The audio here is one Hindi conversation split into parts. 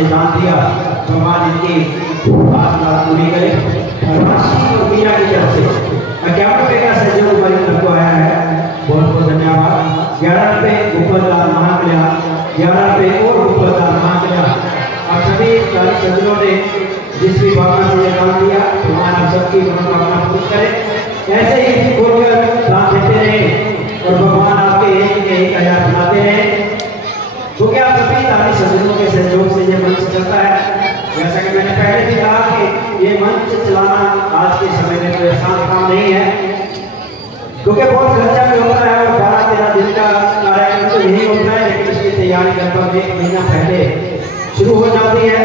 मुझे जान दिया, भगवान इनकी आत्मा पूरी करे। और मीरा की तरफ से ₹51 का सहयोग हमारी को आया है, बहुत बहुत धन्यवाद। ₹11 ऊपर महाकल्या, ₹11 और ऊपर महाकल्या। आप सभी सज्जनों ने जिस भी भावना से दान दिया, भगवान आप सबकी मनोकामना पूरी करे। ऐसे ही खोलकर दान देते रहे और भगवान आपके एक हजार बनाते रहे, क्योंकि आप सभी धार्मिक सज्जनों के सहयोग से ये मंच चलता है। जैसा कि मैंने पहले भी कहा कि ये मंच चलाना आज के समय में कोई आसान काम नहीं है, क्योंकि बहुत खर्चा भी होता है और 12-13 दिन का कार्यक्रम तो यही होता है, लेकिन इसकी तैयारी लगभग 1 महीना पहले शुरू हो जाती है।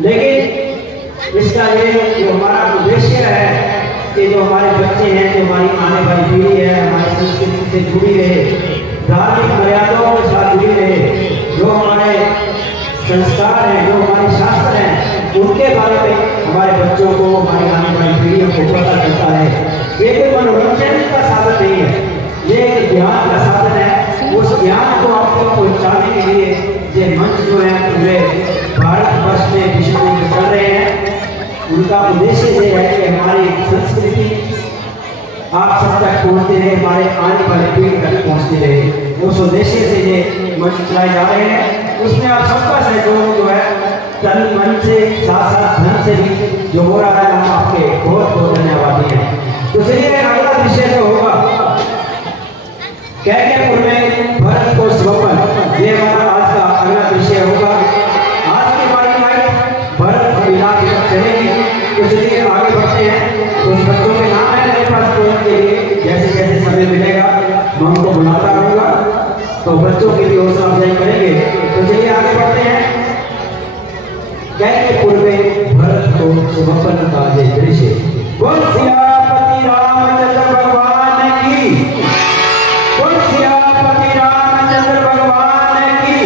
लेकिन इसका ये जो हमारा उद्देश्य है कि जो हमारे बच्चे हैं, जो हमारी आने वाली पीढ़ी है, हमारी संस्कृति से जुड़ी रहे, धार्मिक मर्यादाओं के साथ जुड़ी रहे, जो हमारे संस्कार हैं, जो हमारे शास्त्र हैं, उनके बारे में हमारे बच्चों को, हमारी आने वाली पीढ़ियों को पता चलता है। ये कोई मनोरंजन का साधन नहीं है, ये एक ज्ञान का साधन है। उस ज्ञान को आपको पहुंचाने के लिए ये मंच जो है पूरे भारतवर्ष में विश्व में कर रहे हैं। उनका उद्देश्य ये है कि हमारी संस्कृति आप सब तक पहुँचते रहे, हमारे आने वाले पीढ़ी तक पहुँचते रहे। उस उद्देश्य से ये मंच चलाए जा रहे हैं। उसमें आप सबका सहयोग जो है तन मन से साथ साथ धन से भी जो हो रहा है, हम आपके बहुत बहुत धन्यवादी हैं। तो चलिए अगला विषय जो होगा कैकेपुर में भरत को समर्पण, ये हमारा आज का अगला विषय होगा। आज की बारी भरत विलाप चलेगी। तो चलिए आगे बढ़ते हैं। तो बच्चों के नाम है मेरे पास पूछने के लिए, जैसे जैसे समय मिलेगा मैं उनको बुलाता रहूँगा, तो बच्चों की भी हौसला अफजाई करेंगे। तो चलिए आगे बढ़ते हैं। कैकेपुर में भरत को समर्पण का ये दृश्य। बोल सियापति रामचंद्र भगवान की, बोल सियापति रामचंद्र भगवान की।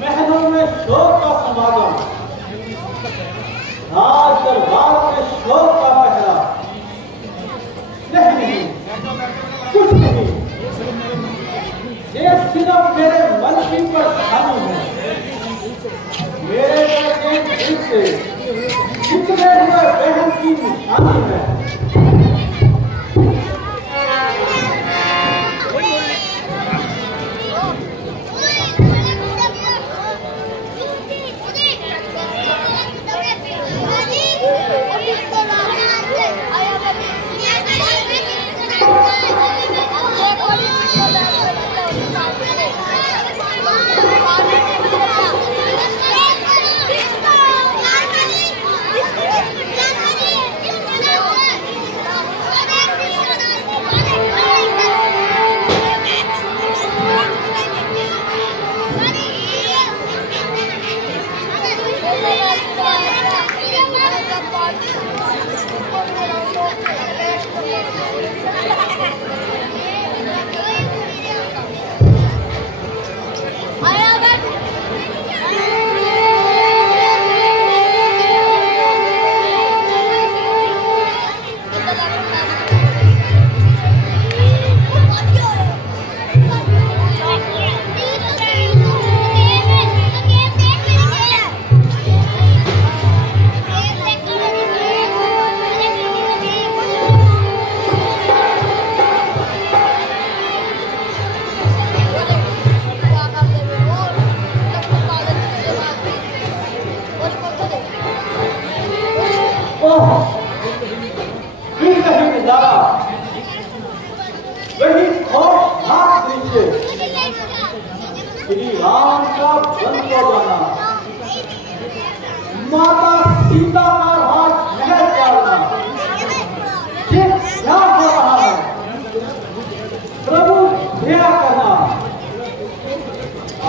महलों में शोक का समागम, आज दरबार में शोक का पहरा। नहीं, कुछ नहीं, ये सिर्फ मेरे मन की परेशानी है। दिल से जितने हुए बहन की निशानी है। श्री राम का जन्म हो जाना, माता सीता का हाथ महल डालना, ये क्या हो रहा है? प्रभु दया करना।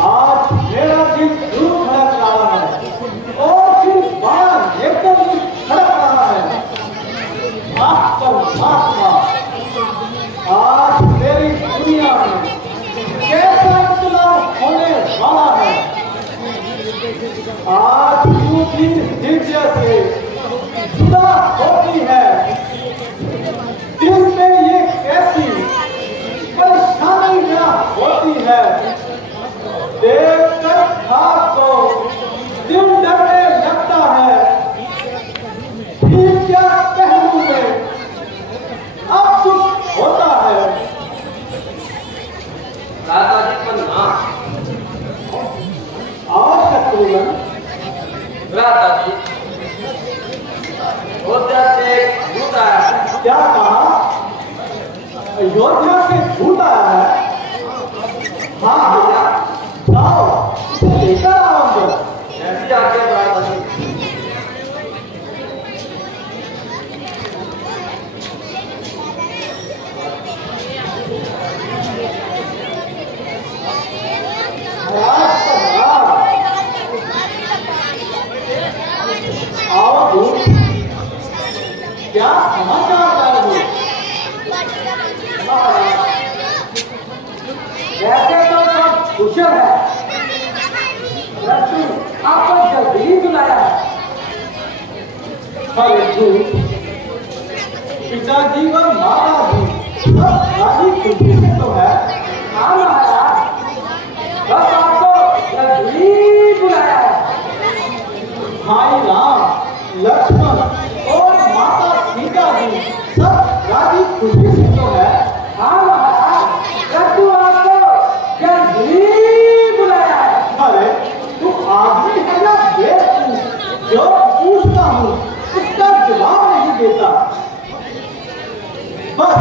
आज मेरा दिल धूप धड़क रहा है और फिर बाण एकदम धड़क रहा है। माफ कर महात्मा, आज मेरी दुनिया में कैसा इंकलाब होने वाला है। आज यूपी दिव्य से जुदा होती है। दिल में ये कैसी परेशानी न होती है। देखकर खाक को दिल डरने लगता है। फिर क्या पहलू में अब सुख होता है। दादाजी पर ना और शत्रुघ्न, दादाजी अयोध्या से दूत आया है। क्या कहा? अयोध्या से दूत आया है? हाँ भैया, जाओ इसे लेकर आओ अंदर। ऐसी आज्ञा दादाजी। आओ दूत, क्या समाचार लाए हो? वैसे तो सब कुशल है, परंतु आपको जल्दी ही बुलाया है। अरे दूत, पिताजी व माताजी सब राजी खुशी से तो है। हाँ महाराज, बस आपको जल्दी बुलाया है। भाई राम, लक्ष्मण और माता सीता जी सब राजी खुशी से तो है। हाँ महाराज, परंतु आपको जल्दी बुलाया है। अरे तू आदमी है या बेवकूफ? जो पूछता हूँ उसका जवाब नहीं देता। बस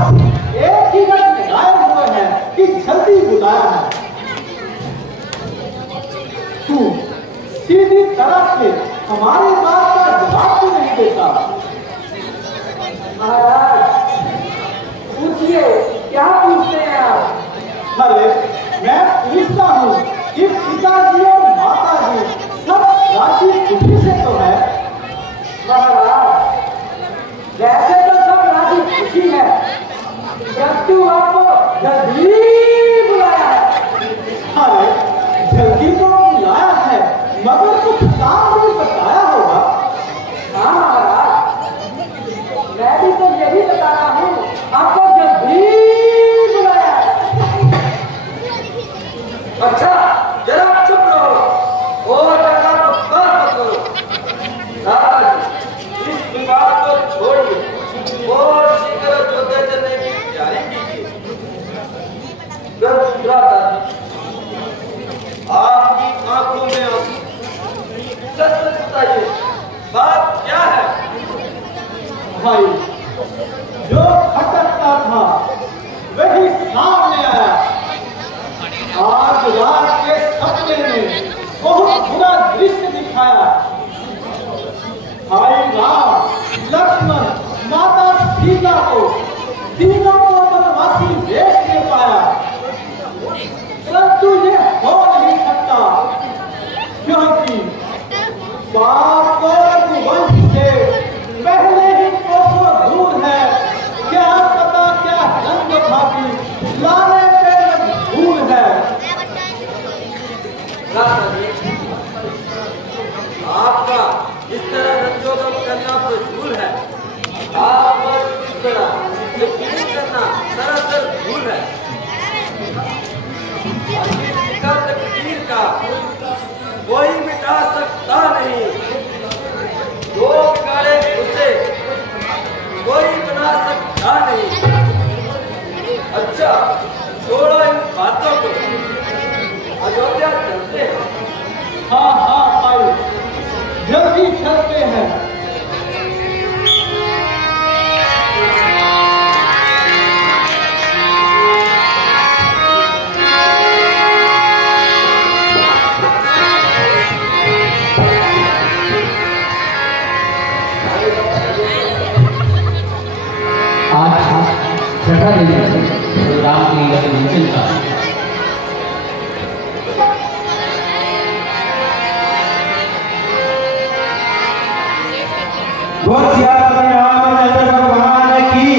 एक ही रट लगाए हुए हैं कि जल्दी बुलाया है। तू सीधी तरह से हमारी बात का जवाब क्यों नहीं देता? महाराज पूछिए, क्या पूछते हैं आप? अरे मैं पूछता हूँ कि पिताजी और माताजी सब राजी खुशी से तो है। महाराज वैसे तो सब राजी खुशी है, परंतु आपको जल्दी बुलाया है। अरे जल्दी तो बुलाया है, मगर कुछ काम भी बताया होगा। हाँ महाराज, मैं भी तो यही बता रहा हूँ, आपको जल्दी बुलाया है। अच्छा जरा चुप रहो और बताइए बात क्या है? भाई जो खटकता था वही सामने आया। आज रात के सपने में बहुत बुरा दृश्य दिखाया। भाई राम लक्ष्मण माता सीता को तीनों को वनवासी देख नहीं पाया, परंतु ये हो नहीं सकता क्योंकि पाप और वंश से पहले ही कोसों दूर है। क्या पता क्या रंग भाभी लाने पे मजबूर है। आपका इस तरह रंजोगम करना तो झूल है। आप इस तरह यकीन करना सरासर भूल है। तकदीर का कोई मिटा सकता नहीं, जो बिगाड़े उसे कोई बना सकता नहीं। अच्छा छोड़ो इन बातों को, अयोध्या चलते हैं। हाँ हाँ भाई जल्दी चलते हैं। छठा दिन राम की मंजिल का बोल सियापति रामचंद्र भगवान की,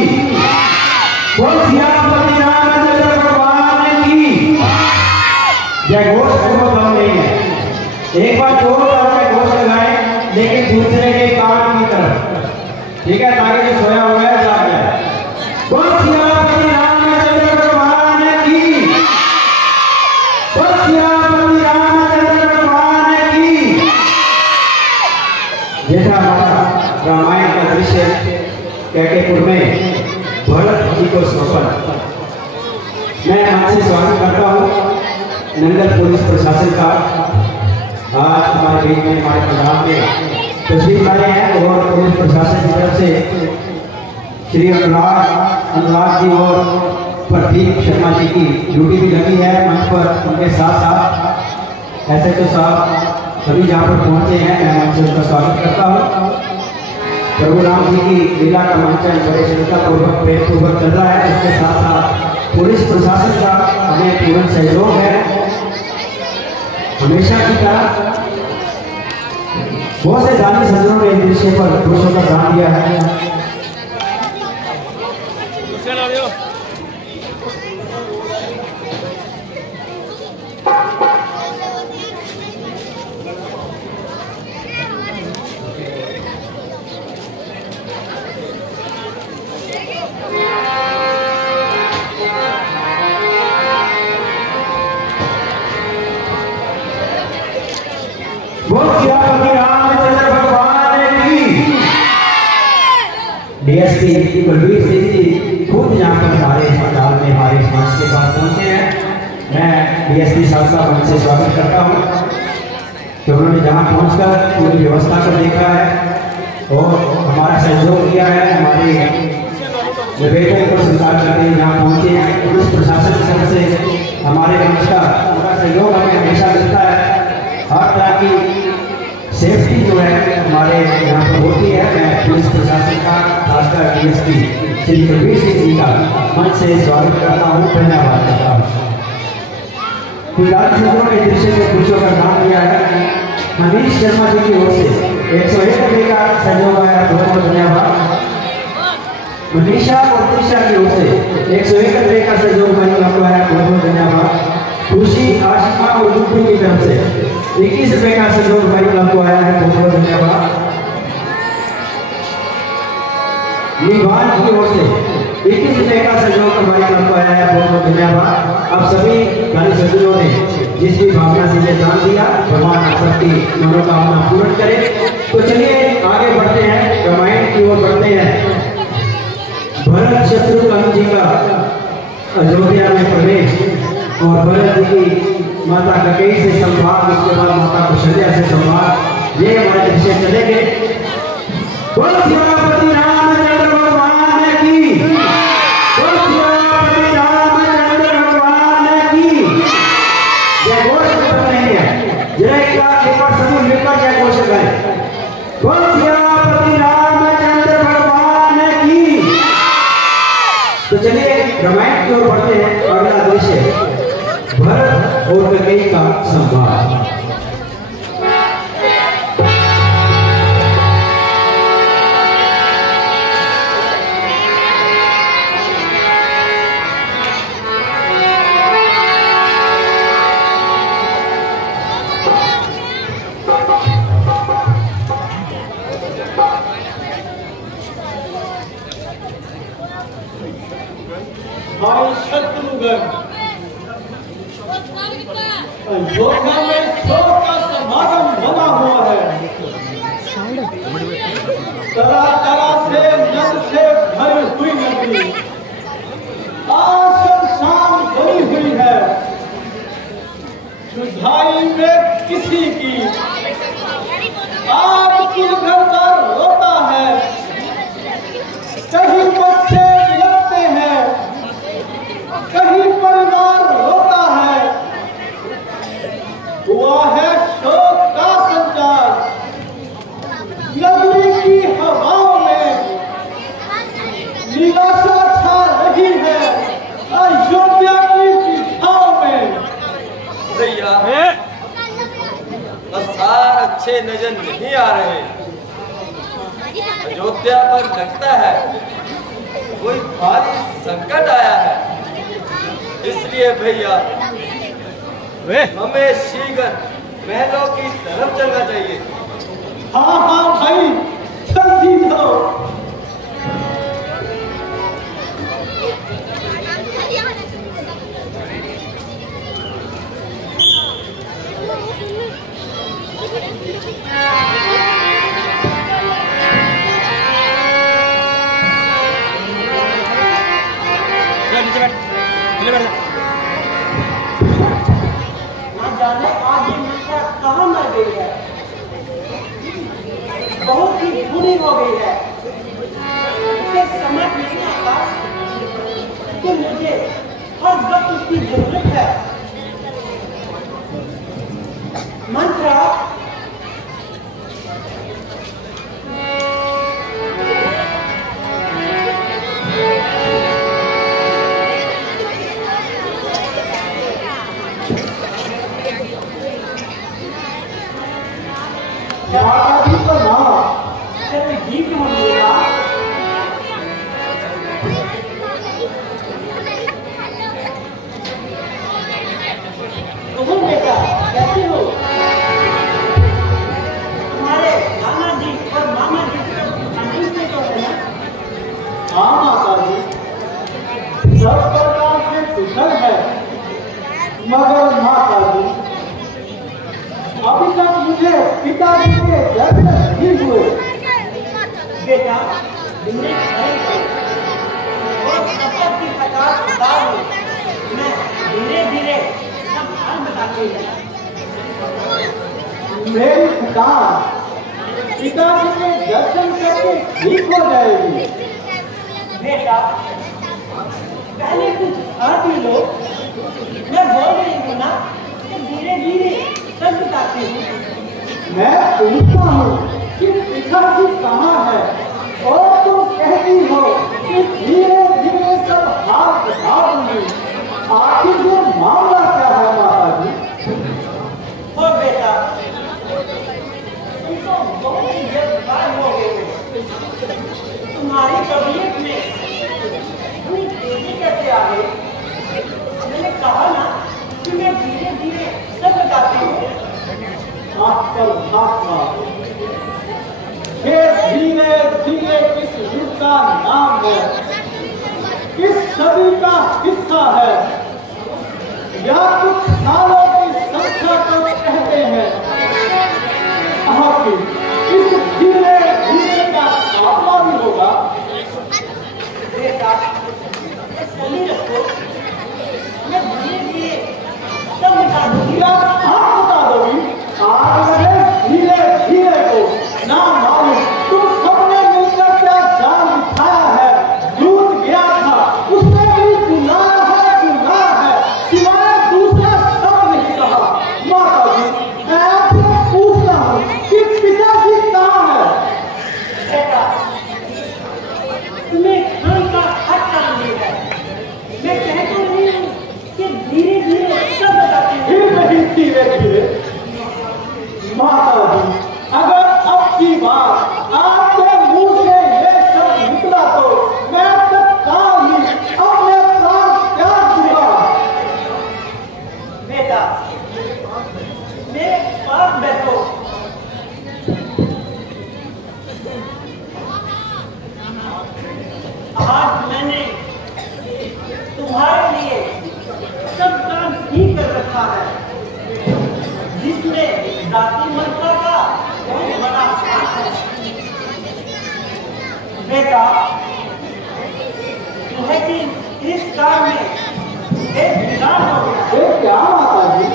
बोल सियापति रामचंद्र भगवान की। यह घोष को दम नहीं है। एक बार जोर करके घोष लगाए, लेकिन दूसरे के कान की तरफ, ठीक है, ताकि जो सोया हुआ है जाग जाए। बोल सियापति रामचंद्र भगवान की, बोल सियापति रामचंद्र भगवान की। जैसा रामायण का दृश्य कैकेपुर में भरत जी को समर्पण। मैं मन से स्वागत करता हूँ नंगल पुलिस प्रशासन का। आज हमारे बीच में हमारे पंजाब में तस्वीर लाए हैं और पुलिस प्रशासन की तरफ से श्री अनुराग जी और प्रदीप शर्मा जी की ड्यूटी भी लगी है मंच पर। उनके साथ साथ SHO साहब सभी जहाँ पर पहुँचे हैं, मैं मंच से उनका स्वागत करता हूँ। प्रभु राम जी की लीला का मंचन बड़े श्रद्धापूर्वक प्रेमपूर्वक चल रहा है। उसके साथ साथ पुलिस प्रशासन का हमें पूर्ण सहयोग है। हमेशा की तरह बहुत से दानी सज्जनों ने इस विषय पर पुरुषों का दान दिया है। DSP बलबीर सिंह जी खुद यहाँ पर हमारे अस्पताल में हमारे समाज के पास पहुँचे हैं। मैं DSP साहब का मन से स्वागत करता हूँ कि उन्होंने जहाँ पहुँचकर पूरी व्यवस्था को देखा है और हमारा सहयोग किया है। हमारे बेटों को स्वीकार करके यहाँ पहुँचे हैं। पुलिस प्रशासन की तरफ से हमारे मंच का पूरा सहयोग हमें हमेशा मिलता है। हर तरह की सेफ्टी जो है हमारे यहाँ पर होती है। मैं पुलिस प्रशासन का खासकर DSP श्री बलबीर सिंह जी का मन से स्वागत करता हूँ, धन्यवाद करता हूँ। ने दृश्य में पुरुषों का नाम दिया है। मनीष शर्मा जी की ओर से 101 रुपये का सहयोग आया, बहुत धन्यवाद। मनीषा और त्रिशा की ओर से 101 रुपये का सहयोग आया, बहुत धन्यवाद। खुशी आशिमा और गुड्डू की तरफ से 21 रुपये का सहयोग भाई आपको आया है, बहुत बहुत धन्यवाद। निभान की ओर से 21 रुपये का सहयोग भाई आपको आया है, बहुत बहुत धन्यवाद। अब सभी दानी सज्जनों ने जिस भी भावना से ये दान दिया, भगवान आप सबकी मनोकामना पूर्ण करे। तो चलिए आगे बढ़ते हैं, रामायण की ओर बढ़ते हैं। भरत शत्रुघ्न जी का अयोध्या में प्रवेश और भरत जी की माता कैकेयी से संवाद, उसके बाद माता कौशल्या से संवाद, ये हमारे दृश्य से चलेंगे। बोल शिवापति रामचंद्र भगवान की, बोल शिवापति रामचंद्र भगवान की जय घोष कर रहे हैं। जय का एक बार सभी मिलकर जय घोष करें। बोल शिवापति रामचंद्र भगवान की। तो चलिए रामायण की ओर बढ़ते हैं। अगला दृश्य भरत और कैकेयी का संवाद। भाई शत्रुघ्न, अयोध्या में शोक का समागम बना हुआ है। तरह तरह से जल से भरी हुई नदी आज शाम भरी हुई है। जुदाई में किसी की आज कुल घर पर रोता है। कहीं बच्चे बिलखते हैं, कहीं परिवार रोता है। हुआ है शोक का संचार नगरी की हवाओं में। निराशा छा रही है अयोध्या की दिशाओं में। भैया बसार अच्छे नजर नहीं आ रहे। अयोध्या पर लगता है कोई भारी संकट आया है। इसलिए भैया हमें शीघ्र महलों की तरफ चलना चाहिए। हाँ हाँ भाई, जल्दी जाओ। ना जाने आज ये मंशा कहाँ मर गई है। बहुत ही बुरी हो गई है। इसे समझ नहीं आता कि मुझे हर वक्त उसकी जरूरत है। मंत्रा, माता जी को नाम तेरे गीत हो गया। तुम बेटा कैसे हो? तुम्हारे नाना जी और मामा जी अमीर से तो है ना? हाँ माता जी, सब प्रकार से कुशल है। मगर माता जी, अभी तक मुझे पिताजी के दर्शन नहीं हुए। बेटा तुमने खड़े करो और सफर की प्रकाश उतार लो। मैं धीरे धीरे सब हाल बताती हूँ। मेरी थकान पिताजी के दर्शन करके ठीक हो जाएगी। बेटा पहले कुछ खा पी लो। मैं बोल रही हूँ ना कि धीरे धीरे सब बताती हूँ। मैं पूछता हूँ कि पिताजी कहाँ है और तुम कहती हो कि धीरे धीरे सब हाल बता दूंगी। आखिर ये मामला क्या है माता जी? और बेटा तुम तो बहुत ही जल्दबाज हो गए हो। तुम्हारी तबीयत में इतनी तेजी कैसे आ गई? मैंने कहा ना कि मैं धीरे धीरे सब बताती हूँ। आजकल महात्मा धीरे धीरे किस युग का नाम है, किस सदी का हिस्सा है, या कुछ सालों की संख्या को कहते हैं। आखिर इस धीरे धीरे का सामना भी होगा। बेटा सही रखो। मैं धीरे धीरे सब बता दूंगी। आप बता दोगी? आप धीरे धीरे को न मां, आपके मुंह से ये शब्द निकला तो मैं तत्काल ही अपने प्राण त्याग दूंगा। बेटा, मेरे पास बैठो। आज मैंने तुम्हारे लिए सब काम ठीक कर रखा है, जिसमें दासी ममता का बहुत बड़ा हाथ है। बेटा, लेकिन इस काम में एक विधान हो गया। ये क्या माता जी?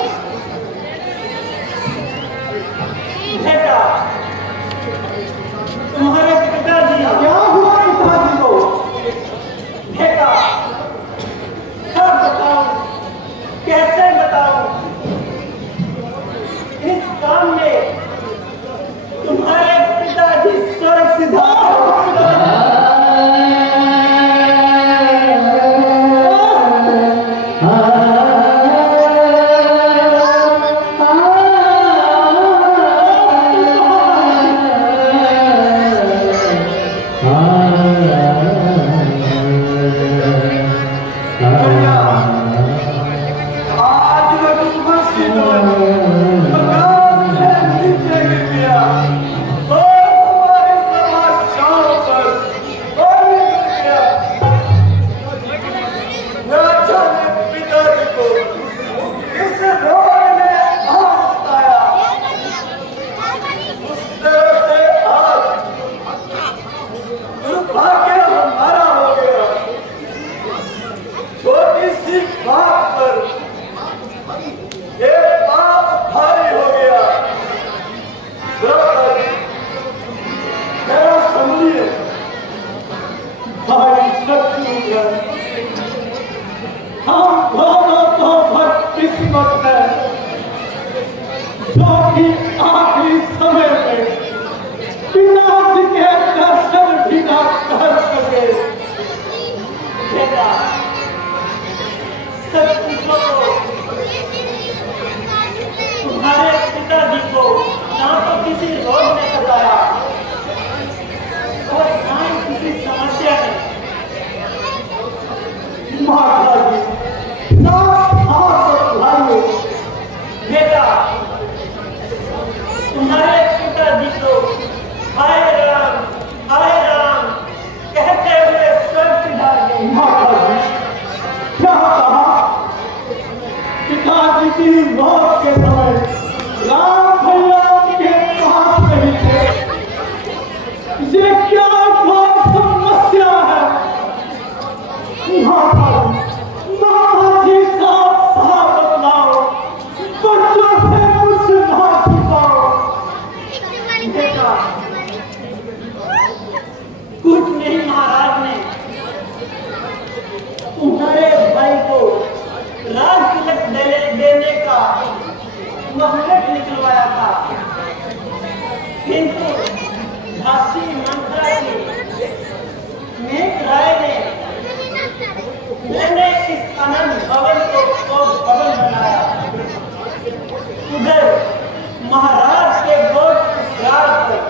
बेटा, तुम्हारे पिताजी क्या हुआ पिताजी को? बेटा, क्या बताऊं, कैसे बताऊं? इस काम में तुम्हारे पिताजी स्वर्ग सिधार तुम्हारे पिताजी को ना तो किसी रोग ने सताया और ना ही किसी समस्या ने। माता जी, ना आप लाइए। बेटा, तुम्हारे पिताजी को हाय राम कहते हुए स्वर्ग सिधार गए। माता जी, क्या कहा? पिताजी की मौत के समय राम भैया के पास नहीं थे। ये क्या बहुत समस्या है? माता जी साफ बतलाओ, बच्चों से कुछ ना छिपाओ। बेटा, कुछ नहीं, महाराज ने तुम्हारे भाई को राज तिलक देने का मुहूर्त निकलवाया था, किंतु झांसी मंत्रा की मेघ राय ने मैंने इस आनंद भवन को भवन बनाया। उधर महाराज के गोद श्राद्ध पर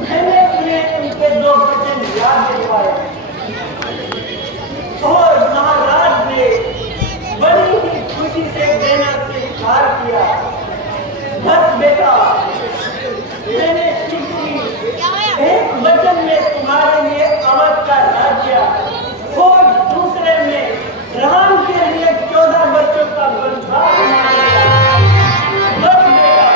मैंने उन्हें उनके 2 वचन याद दिलवाए और महाराज ने बड़ी ही खुशी से देना स्वीकार किया। बस बेटा, मैंने एक वचन में तुम्हारे लिए अवध का राज्य और दूसरे में राम के लिए 14 बच्चों का वनवास मांग लिया। बस बेटा,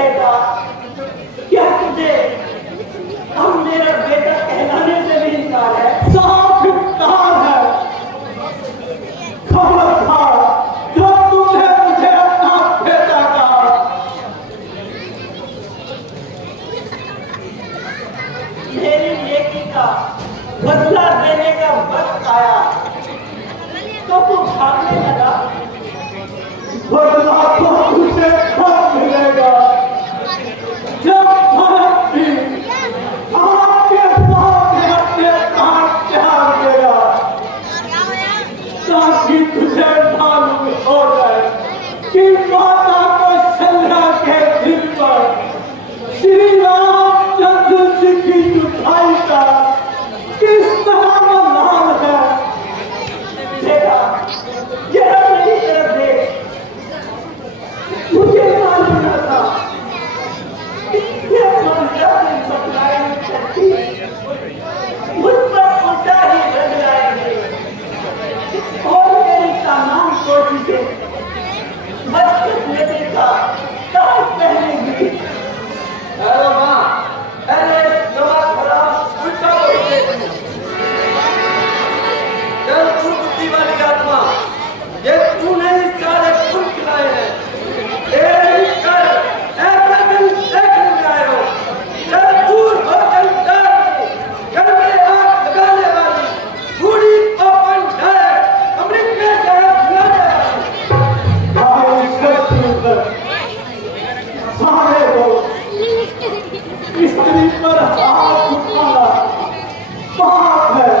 बेटा, क्या तुझे हम मेरा बेटा कहलाने से भी इनकार है? साफ इनकार है। खबरदार जो तुमने मुझे अपना बेटा कहा। मेरी नेकी का बदला देने का वक्त आया तो तू भागने लगा। बदला तो तुझे कब मिलेगा जब भारत भी आपके सामने अपने प्राण त्याग देगा, ताकि तुझे मालूम हो जाए कि माता कौशल्या के दिल पर श्री रामचंद्र जी की जुठाई का किस तरह मलाल है। बेटा, जरा मेरी तरफ देख। मुझे मालूम न था यह ममता से बतलाए सकती मुझ पर उल्टा ही रंग लाएंगे और मेरी तमाम कोशिशें बदकिस्मती का ताज पहनेंगी। अरे माँ, अरे नवा खराब उल्टा बोलते। चल तू बुद्धि वाली आत्मा, ये तूने ही सारे फूल खिलाए हैं। तेरी कर ऐसा दिन देखने में आए हो। चल दूर हो चल घर में आग लगाने वाली बूढ़ी ओपन डायरेक्ट अमृत में जाए खिलाने वाली। सारे लोग स्त्री पर हाथ उठाना पाप है।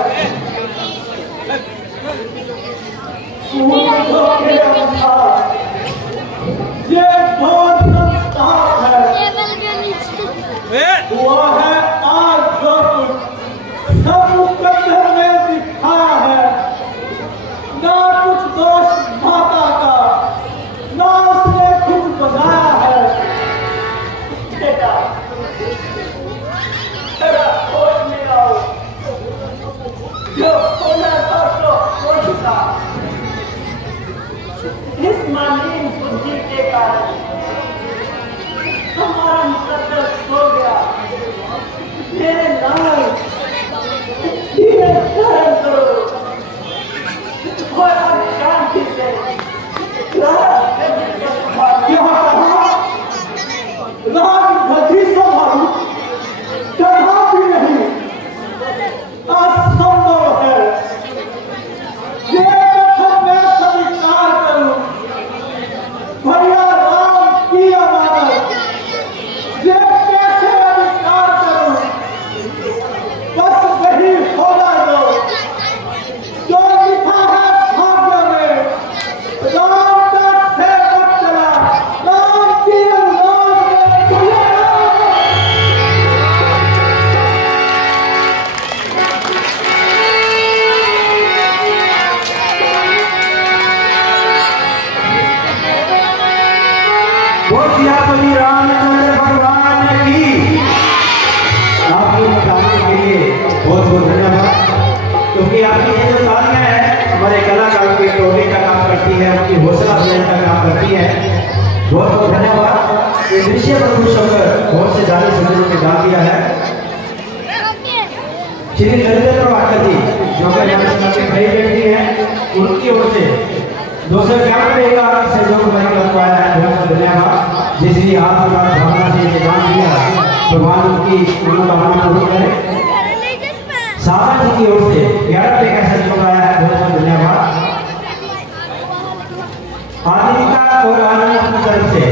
सूर्यों के अनुसार ये दो संतान है। वो है आज जो कुछ सब मुकद्दर में दिखाया है, ना कुछ दोष माता का, ना उसने खुद बनाया है। बेटा, जरा होश में आओ। जो होना था सो हो चुका। इस मानवीय बुद्धि के कारण हमारा मुकद्दर सो गया। मेरे लाल धीरे धारण करो और अब शांति से राजगद्दी संभालू कभी नहीं, असंभव है। ये कथन मैं स्वीकार करूं, भैया राम की अमानत ये कैसे स्वीकार करूं? बस वही होना जो लिखा है भाग्य में। राम का सेवक चला, राम की औलाद में चलेगा। श्री रामचंद्र भगवान की। आपकी ताली के लिए बहुत बहुत धन्यवाद, क्योंकि आपकी ये जो तालियां हैं हमारे कलाकारों के टोले का काम करती है, उनकी हौसला अफजाई का काम करती है। बहुत बहुत धन्यवाद। ये दृश्य प्रभु शंकर बहुत से जाने समझने के गा दिया है। श्री नरेंद्र प्रभाकर जी जो कि हमारे के कई व्यक्ति हैं, उनकी ओर से 251 रुपये का सहयोग मैंने करवाया है। बहुत धन्यवाद। जिसने आप भावना से इंतजाम किया, भगवान उनकी मनोकामना पूर्ण करे। सामा जी की ओर से 11 रुपये का सहयोग आया है। बहुत बहुत धन्यवाद। आदिविका और आनंद की तरफ से,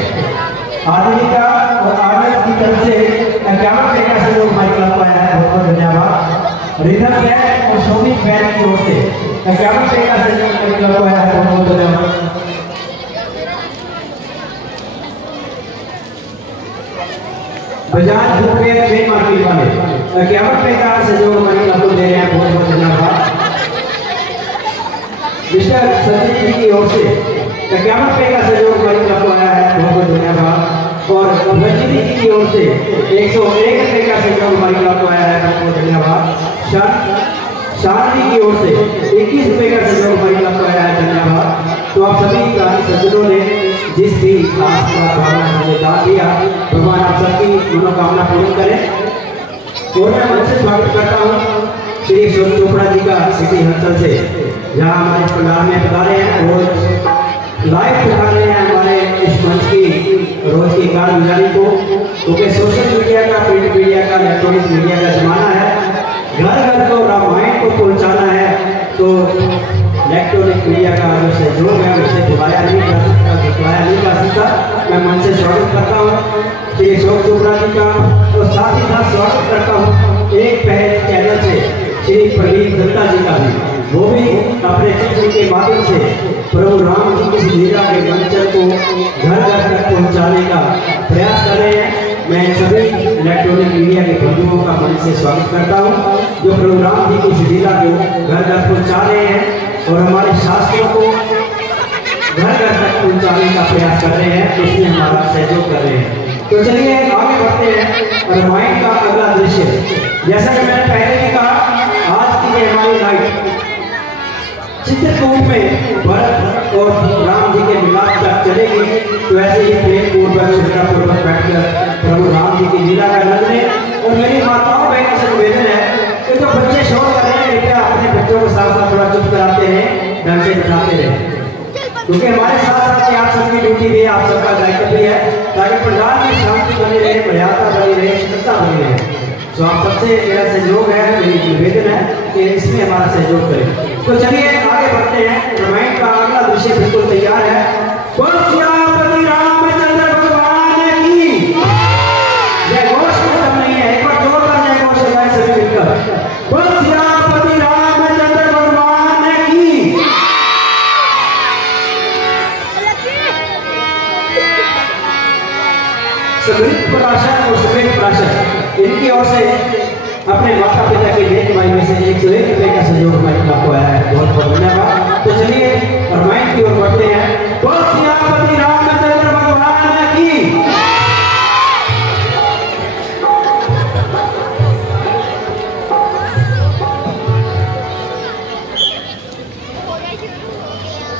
आदिविका और आनंद की तरफ से 51 रुपये का सहयोग हमारी क्लब आया है। बहुत बहुत धन्यवाद। रिधम बैंक और शोभित बैंक की ओर से 51 रुपये का सहयोग हमारी क्लब आया है। बहुत बहुत धन्यवाद। बजाज रुपये ट्रेन मार्केट वाले 51 रुपये का सहयोग हमारी क्लब को दे रहे हैं। बहुत बहुत धन्यवाद। मिस्टर सतीश जी की ओर से 51 रुपये का सहयोग हमारी क्लब को आया है। बहुत बहुत धन्यवाद। और रंजीत जी की ओर से 101 रुपये का सहयोग हमारी क्लब को आया है। बहुत बहुत धन्यवाद। शान जी की ओर से 21 रुपये का सहयोग हमारी क्लब को आया है। धन्यवाद। तो आप सभी सज्जनों ने जिस भी आस का भावना मुझे दान दिया, भगवान आप सबकी मनोकामना पूर्ण करें। और मैं मन से स्वागत करता हूँ श्री अशोक चोपड़ा जी का सिटी हलचल से, जहाँ हमारे पंडाल में पधारे हैं और लाइव दिखा रहे हैं हमारे इस मंच की रोज की कारगुजारी को। क्योंकि सोशल मीडिया का, प्रिंट मीडिया का, इलेक्ट्रॉनिक मीडिया का जमाना है, घर घर को रामायण को पहुँचाना है, तो इलेक्ट्रॉनिक मीडिया का जो सहयोग है उसे दिखाया नहीं जा सकता। मैं मन से स्वागत करता हूँ श्री अशोक चोपड़ा जी का, और साथ ही साथ स्वागत करता हूँ एक पहल चैनल से श्री प्रवीण दत्ता जी का भी, वो भी अपने चित्र के माध्यम से प्रभु राम जी की लीला के मंचन को घर घर तक पहुँचाने का प्रयास कर रहे हैं। मैं सभी इलेक्ट्रॉनिक मीडिया के बंधुओं का मन से स्वागत करता हूँ जो प्रभु राम जी की लीला को घर घर पहुँचा रहे हैं और हमारे शास्त्रों को घर घर तक पहुँचाने का प्रयास कर रहे हैं, इसमें हमारा सहयोग कर रहे हैं। तो चलिए आगे बढ़ते हैं। रामायण का अगला दृश्य, जैसा कि मैंने पहले भी कहा, आज की हमारी नाइट चित्रकूट में भरत और राम जी के मिलाप तक चलेगी। तो ऐसे ही प्रेम पूर्वक श्रद्धा पूर्वक बैठकर प्रभु राम जी की लीला का आनंद लें। और मेरी माताओं बहनों से निवेदन है कि जो बच्चे शोर कर रहे हैं, कृपया अपने बच्चों को साथ साथ थोड़ा चुप कराते हैं, ढंग से बिठाते रहे, क्योंकि हमारे साथ साथ आप सबकी ड्यूटी भी है, आप सबका दायित्व भी है, ताकि पंडाल में शांति बनी रहे, मर्यादा बनी रहे, शुद्धता बनी रहे। तो आप सबसे मेरा सहयोग है, मेरी निवेदन है कि इसमें हमारा सहयोग करें। तो चलिए आगे बढ़ते हैं। रामायण का अगला दृश्य बिल्कुल तैयार है। सियापति रामचंद्र भगवान की जय घोष खत्म नहीं है, एक बार जोरदार जय घोष लगाएं सभी मिलकर। सियापति रामचंद्र भगवान की। सगृत पराशर और सफेद पराशर इनकी ओर से अपने माता पिता के लिए माई में से 101 रुपये का सहयोग हमारे आपको आया है, बहुत बहुत धन्यवाद। तो चलिए रामायण की ओर बढ़ते हैं। बोल सियापति रामचंद्र भगवान की।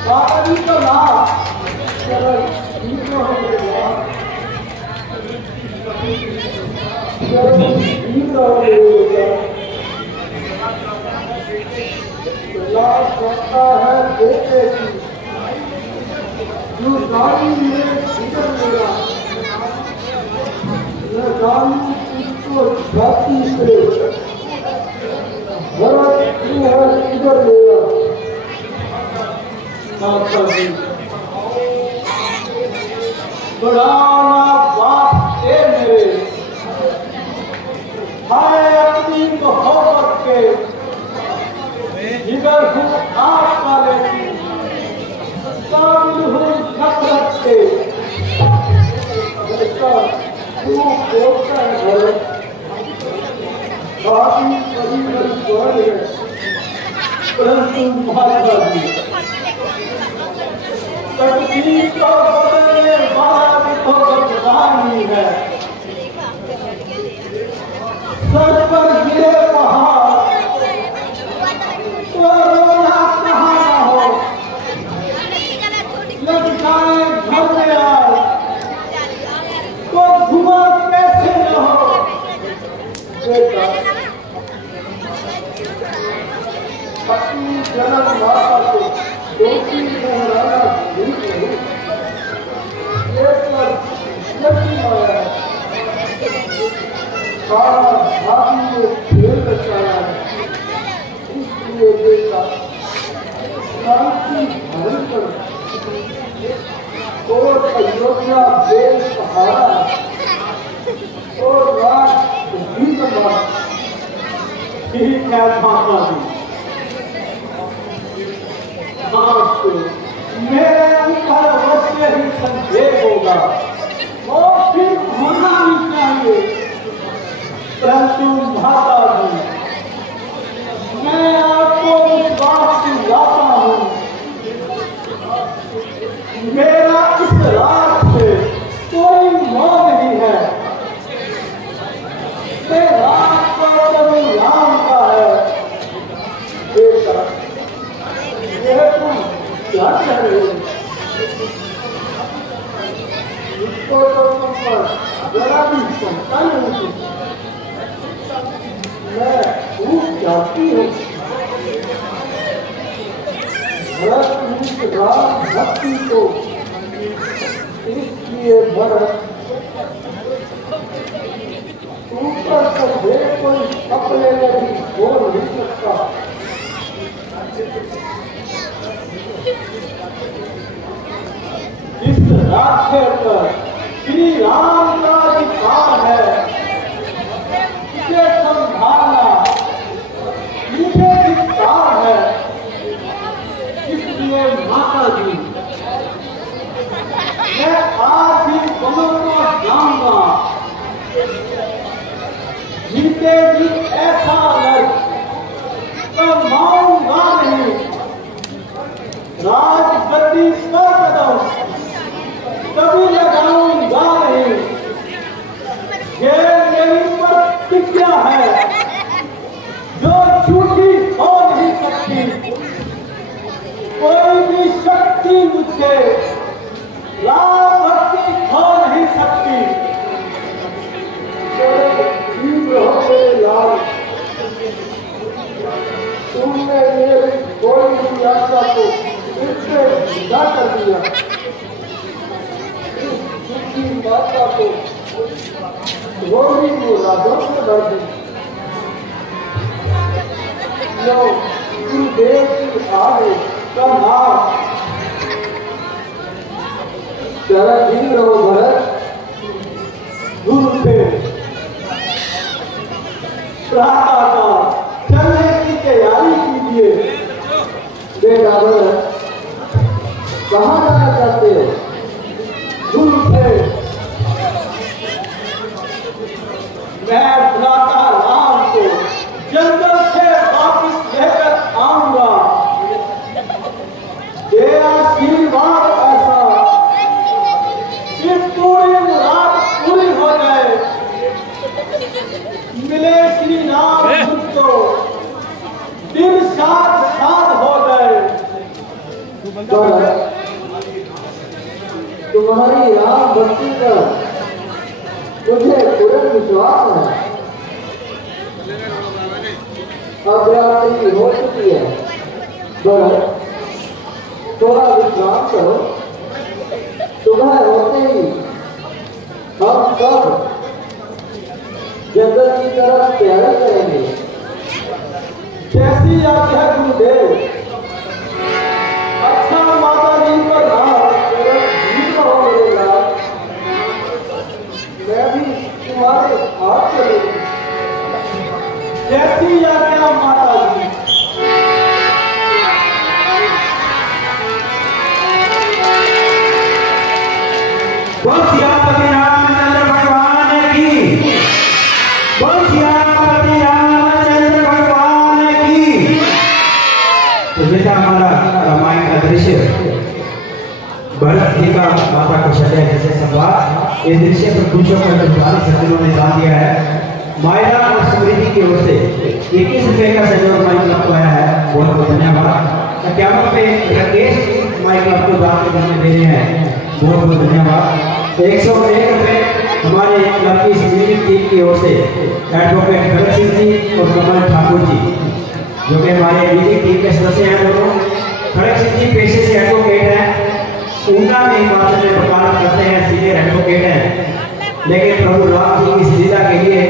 बाबा जी का नाम करता है बेटे की, जो गाड़ी में जिक्र मेरा, मैं गाड़ी इसको जाति से भरत तू है इधर मेरा। बढ़ाना बात है मेरे, हाय अपनी मोहब्बत के जिगर हूँ आपका, लेकिन शामिल हूँ नफरत से। तू बोलता है भरत, बाकी कभी कभी बोल है, परंतु महात्मा जी तकदीर को बदलने वाला भी तो भगवान ही है। सर पर गिरे पहाड़ तो रोना कहाँ ना हो, लटकाए घर में आए तो धुआं कैसे न हो। बेटा अपनी जन्म माता को दोषी ठहराना ठीक नहीं, ये सब यही माया है। सारा भाभी में खेल रचाया है, इसलिए बेटा शांति भर कर और अयोध्या बेल सहारा और राज ठीक है माता जी। मेरे अंतर अवश्य ही संदेह होगा और फिर होना ही चाहिए, परंतु माता जी मैं आपको इस बात से लाता हूँ, मेरा इस रात से कोई मोह नहीं है। मैं रात का प्रभु राम का है। बेटा यह तुम क्या कह रहे हो? संतान हूँ, मैं खूब जाती हूँ। भरत राम भक्ति को इसलिए भरत ऊपर से कोई अपने में भी बोल नहीं सकता। इस राज्य पर श्री राम का अधिकार है, इसे संभालना मुझे अधिकार है। इसलिए माता जी, मैं आज ही वनों को जाऊंगा, जीते जी ऐसा लड़ तो मारूंगा नहीं। राजगद्दी पर कदम कभी लगाऊंगा नहीं। ये मेरी प्रतिज्ञा है जो झूठी हो नहीं सकती। कोई भी शक्ति मुझे राम भक्ति खो नहीं सकती। लाल, तुमने मेरी कोई भी आशा को इससे विदा कर दिया। इस दुखी माता को रोगी को राजों से भर दी। लो, गुरुदेव की आगे का नाम जरा दिन रहो भरत। गुरुदेव प्रातः चलने की तैयारी कीजिए। बेटा भरत, कहाँ जाना चाहते हो? गुरुदेव, मैं भ्राता राम को जंगल से वापस लेकर आऊंगा। ये आशीर्वाद ऐसा कि पूरी मुराद पूरी हो जाए। मिले श्री राम मुझको, दिन साथ साथ हो गए। तुम्हारी राम भक्ति पर मुझे पूर्ण विश्वास है। अब रात्रि हो चुकी है, भरत थोड़ा विश्राम करो। सुबह होते ही हम सब जंगल की तरफ तैयारी करेंगे। कैसी आज्ञा है गुरुदेव? अच्छा माता जी का नाम हो मिलेगा। मैं भी तुम्हारे हाथ चलूंगी। कैसी आज्ञा माता जी? श्रीपति रामचंद्र भगवान की, श्रीपति रामचंद्र भगवान की। तो जैसा हमारा रामायण का दृश्य भरत जी का माता को शल्य जैसे संवाद, इस दृश्य पर पूछो कर तुम्हारे सज्जनों ने दान दिया है। मायरा और समृद्धि की ओर से 21 रुपए का सहयोग माई क्लब को आया है। बहुत बहुत धन्यवाद। क्या पे राकेश माई क्लब को दान करने दे रहे हैं, बहुत बहुत धन्यवाद। 101 रुपए हमारे क्लब की म्यूजिक टीम की ओर से एडवोकेट भरत सिंह जी और कमल ठाकुर जी, जो कि हमारे म्यूजिक टीम के सदस्य हैं। दोनों भरत सिंह जी पेशे से एडवोकेट हैं, ऊना में हिमाचल में वकालत करते हैं, सीनियर एडवोकेट हैं। लेकिन प्रभु राम जी की लीला के लिए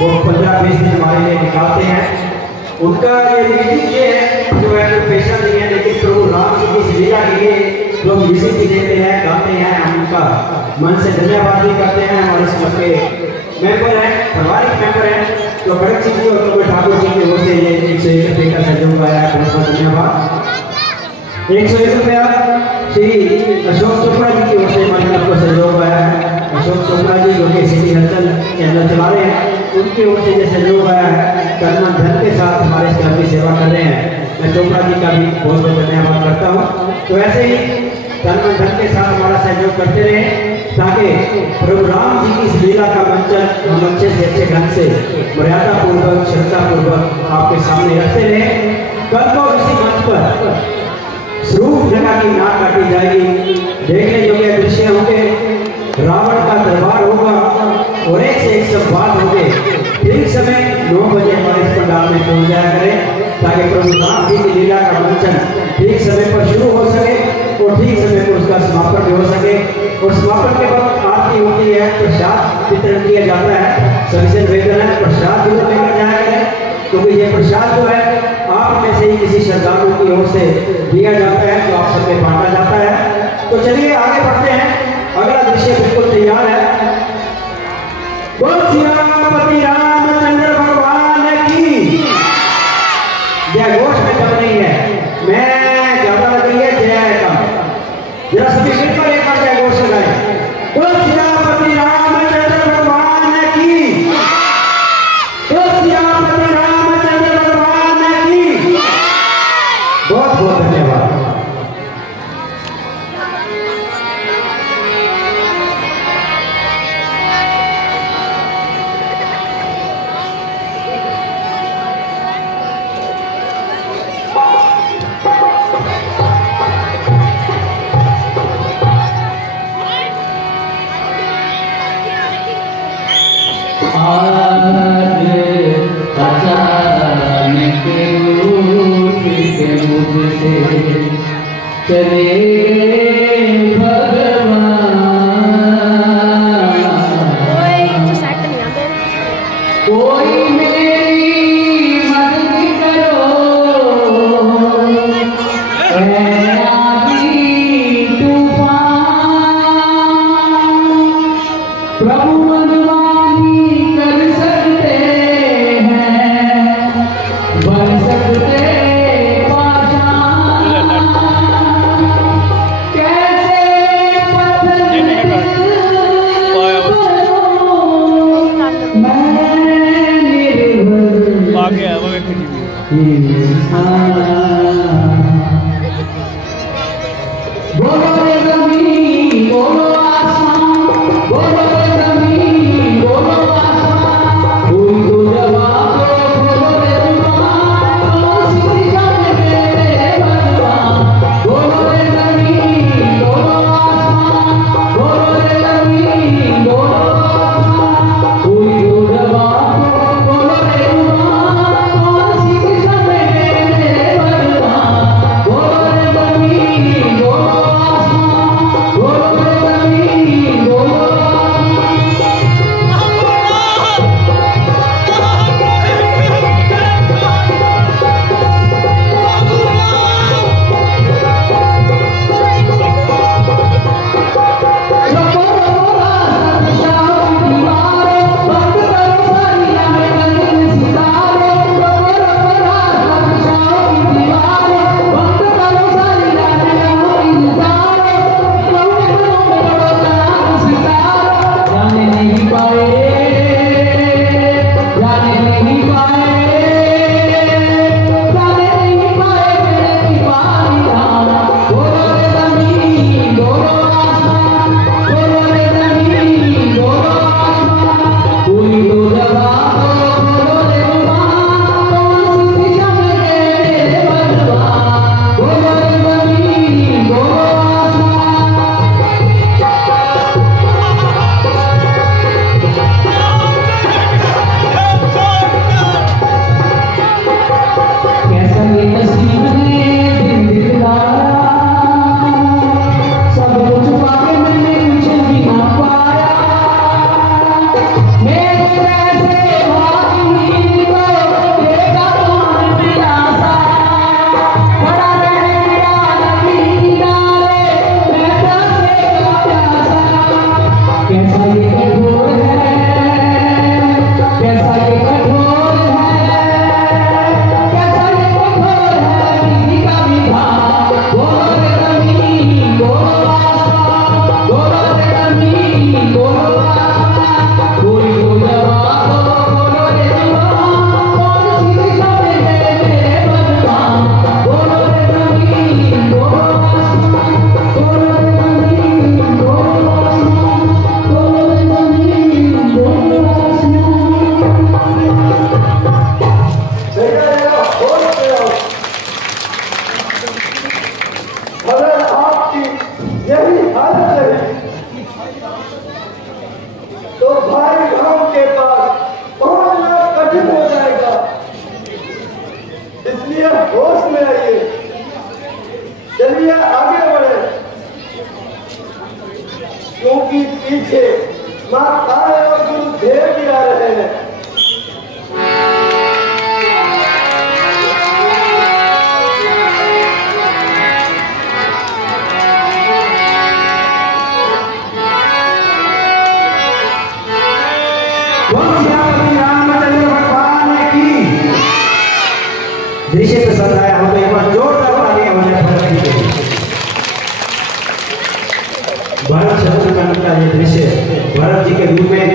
वो 15-20 दिन हमारे लिए निकालते हैं। उनका ये म्यूजिक ये है जो है पेशा नहीं है, लेकिन प्रभु राम जी की लीला के लिए लोग म्यूजिक भी देते हैं, गाते हैं। हम उनका मन से धन्यवाद भी करते हैं। हमारे समाज के मेंबर हैं, पारिवारिक मेंबर हैं, तो भरत सिंह जी और कमल ठाकुर जी की ओर से ये 101 रुपये का सहयोग आया है। बहुत बहुत धन्यवाद। 101 रुपया श्री अशोक चोपड़ा जी की ओर से हमारे क्लब को सहयोग आया है। अशोक चोपड़ा जी जो कि सिटी हलचल चैनल चला रहे हैं, उनकी ओर से ये सहयोग आया है। कर्मन धन के साथ हमारे क्लब की सेवा कर रहे हैं। मैं चोपड़ा जी का भी बहुत बहुत धन्यवाद करता हूँ। तो ऐसे ही कर्मन धन के साथ हमारा सहयोग करते रहे, ताकि प्रभु राम जी की इस लीला का मंचन हम अच्छे से अच्छे ढंग से मर्यादा पूर्वक श्रद्धा पूर्वक आपके सामने रखते रहे। कल को इसी मंच पर स्वरूप जगह की नाक काटी जाएगी, देखने योग्य दृश्य होंगे, रावण का दरबार होगा और एक से एक सब बात होके ठीक समय 9 बजे हमारे इस पंडाल में पहुंच जाया करें, ताकि प्रभु राम जी की लीला का मंचन ठीक समय पर शुरू हो सके और ठीक समय पर उसका समापन भी हो सके। और समापन के बाद आरती होती है, प्रसाद वितरण किया जाता है। सभी से निवेदन है प्रसाद भी लेकर जाया करें, क्योंकि ये प्रसाद जो है आप में से ही किसी श्रद्धालु की ओर से दिया जाता है, तो आप सबसे बांटा जाता है। तो चलिए आगे बढ़ते हैं, अगला दृश्य बिल्कुल तैयार है। बोल श्रीपति रामचंद्र भगवान की जय। घोष में जब नहीं है, मैं ज्यादा लग रही है जय का, जरा सभी मिलकर एक बार जय घोष लगाए। बोल श्रीपति रामचंद्र भगवान की, बोल श्रीपति रामचंद्र भगवान की। बहुत बहुत धन्यवाद। आज अचानक रूठ के मुझसे चले भगवान, कोई मेरी मदद करो, है आंधी तूफान, प्रभु बोलो रे जमीन, बोलो आसमान, बोलो रे जमीन, बोलो आसमान, कोई तो जवाब दो, बोलो रे जुबान, कौन सी दिशा में मेरे भगवान। बोलो रे जमीन, बोलो आसमान, बोलो रे जमीन, बोलो आसमान, कोई तो जवाब दो, बोलो रे जुबान, कौन सी दिशा में मेरे श्री रामचंद्र भगवान की। दृश्य पसंद आया हो तो एक बार जोरदार तालियां हो जाए भरत जी के लिए। भरत शत्रुघ्न का ये दृश्य भरत जी के रूप में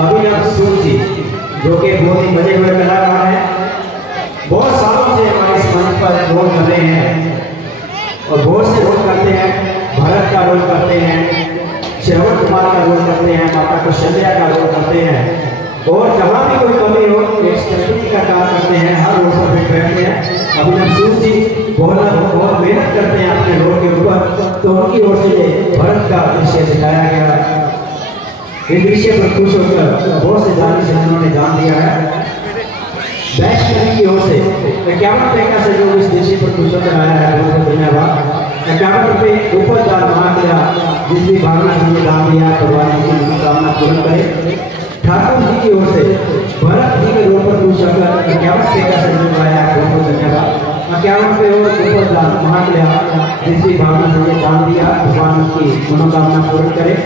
अभिनव सूद जी जो कि बहुत ही बजे हुए कलाकार हैं, बहुत सालों से हमारे इस मंच पर रोल कर रहे हैं और बहुत से रोल करते हैं। भरत का रोल करते हैं, श्रवण कुमार का रोल करते हैं, माता कौशल्या का रोल करते हैं और जहाँ भी कोई कमी हो एक स्टेबिलिटी का काम करते हैं, हर रोल पर बैठते हैं। अभिनव सूद जी बहुत मेहनत करते हैं अपने रोल के ऊपर, तो उनकी ओर से ये भरत का दृश्य दिखाया गया। इस दृश्य पर खुश होकर बहुत से जानी सज्जनों ने जान दिया है। वैष्णवी की ओर से 51 रुपये का सहयोग इस दृश्य पर खुश होकर आया है, बहुत बहुत धन्यवाद। 51 रुपये ऊपर दान मांग लिया, जिस भी भावना से दान दिया भगवान की मनोकामना पूर्ण करे। ठाकुर जी की ओर से भरत जी के रोल पर खुश होकर 51 रुपये का सहयोग आया है, बहुत बहुत धन्यवाद। 51 रुपये और ऊपर दान मांग लिया, जिस भी भावना से दान दिया भगवान की मनोकामना पूर्ण करे।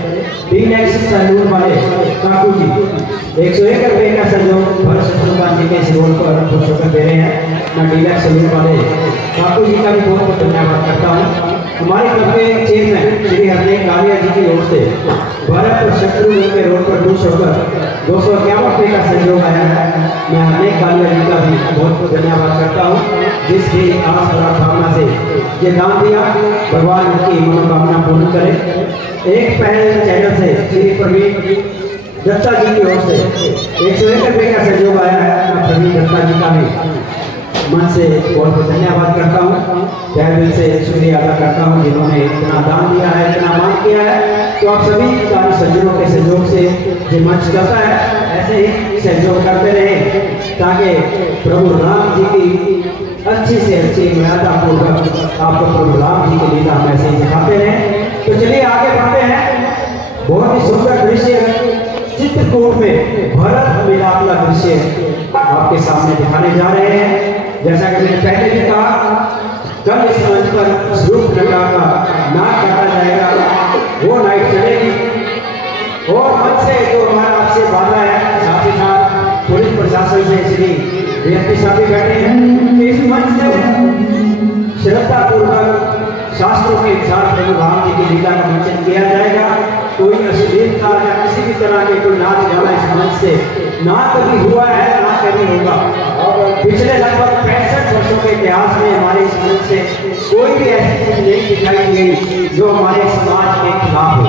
डीलैक्स सैलून वाले काकू जी 101 रुपये का सहयोग भरत शत्रुघ्न जी के इस रोल पर खुश होकर दे रहे हैं। मैं डीलैक्स सैलून वाले काकू जी का भी बहुत बहुत धन्यवाद करता हूँ। हमारे क्लब के चेयरमैन श्री हरदेव कालिया जी की ओर से भरत शत्रुघ्न के रोल पर खुश होकर 251 रुपये का सहयोग आया है। मैं हरदेव कालिया जी का भी बहुत बहुत धन्यवाद करता हूँ, जिसकी आस और भावना से ये दान दिया भगवान उनकी मनोकामना पूर्ण करे। एक पहल चैनल से श्री प्रवीण दत्ता जी की ओर से 101 रुपये का सहयोग आया है। मैं प्रवीण दत्ता जी का भी मन से बहुत बहुत धन्यवाद करता हूँ, तहे दिल से शुक्रिया अदा करता हूँ जिन्होंने इतना दान दिया है, इतना मान किया है। तो आप सभी दानी सज्जनों के सहयोग से जो मंच चलता है ऐसे ही सहयोग करते रहे, ताकि प्रभु राम जी की अच्छी से अच्छी मर्यादा पूर्वक आपको प्रभु राम जी की लीला हम ऐसे ही दिखाते रहे। तो चलिए आगे बढ़ते हैं। बहुत ही सुंदर दृश्य चित्रकूट में भरत मिलाप का दृश्य आपके सामने दिखाने जा रहे हैं। जैसा कि मैंने पहले भी कहा, कल इस मंच पर स्वरूपनगा का नाच काटा जाएगा, वो नाइट चलेगी और मंच से जो हमारा आपसे वादा है, साथ ही साथ पुलिस प्रशासन से श्री डीएसपी साहब भी बैठे हैं। इस मंच से श्रद्धा पूर्वक शास्त्रों के अनुसार प्रभु राम जी की लीला का मंचन किया जाएगा। कोई अश्लीलता या किसी भी तरह के कोई नाच गाना इस मंच से ना कभी हुआ है ना कभी होगा। और पिछले लगभग 65 वर्षों के इतिहास में हमारे इस मंच से कोई भी ऐसी चीज नहीं दिखाई गई जो हमारे समाज के खिलाफ हो।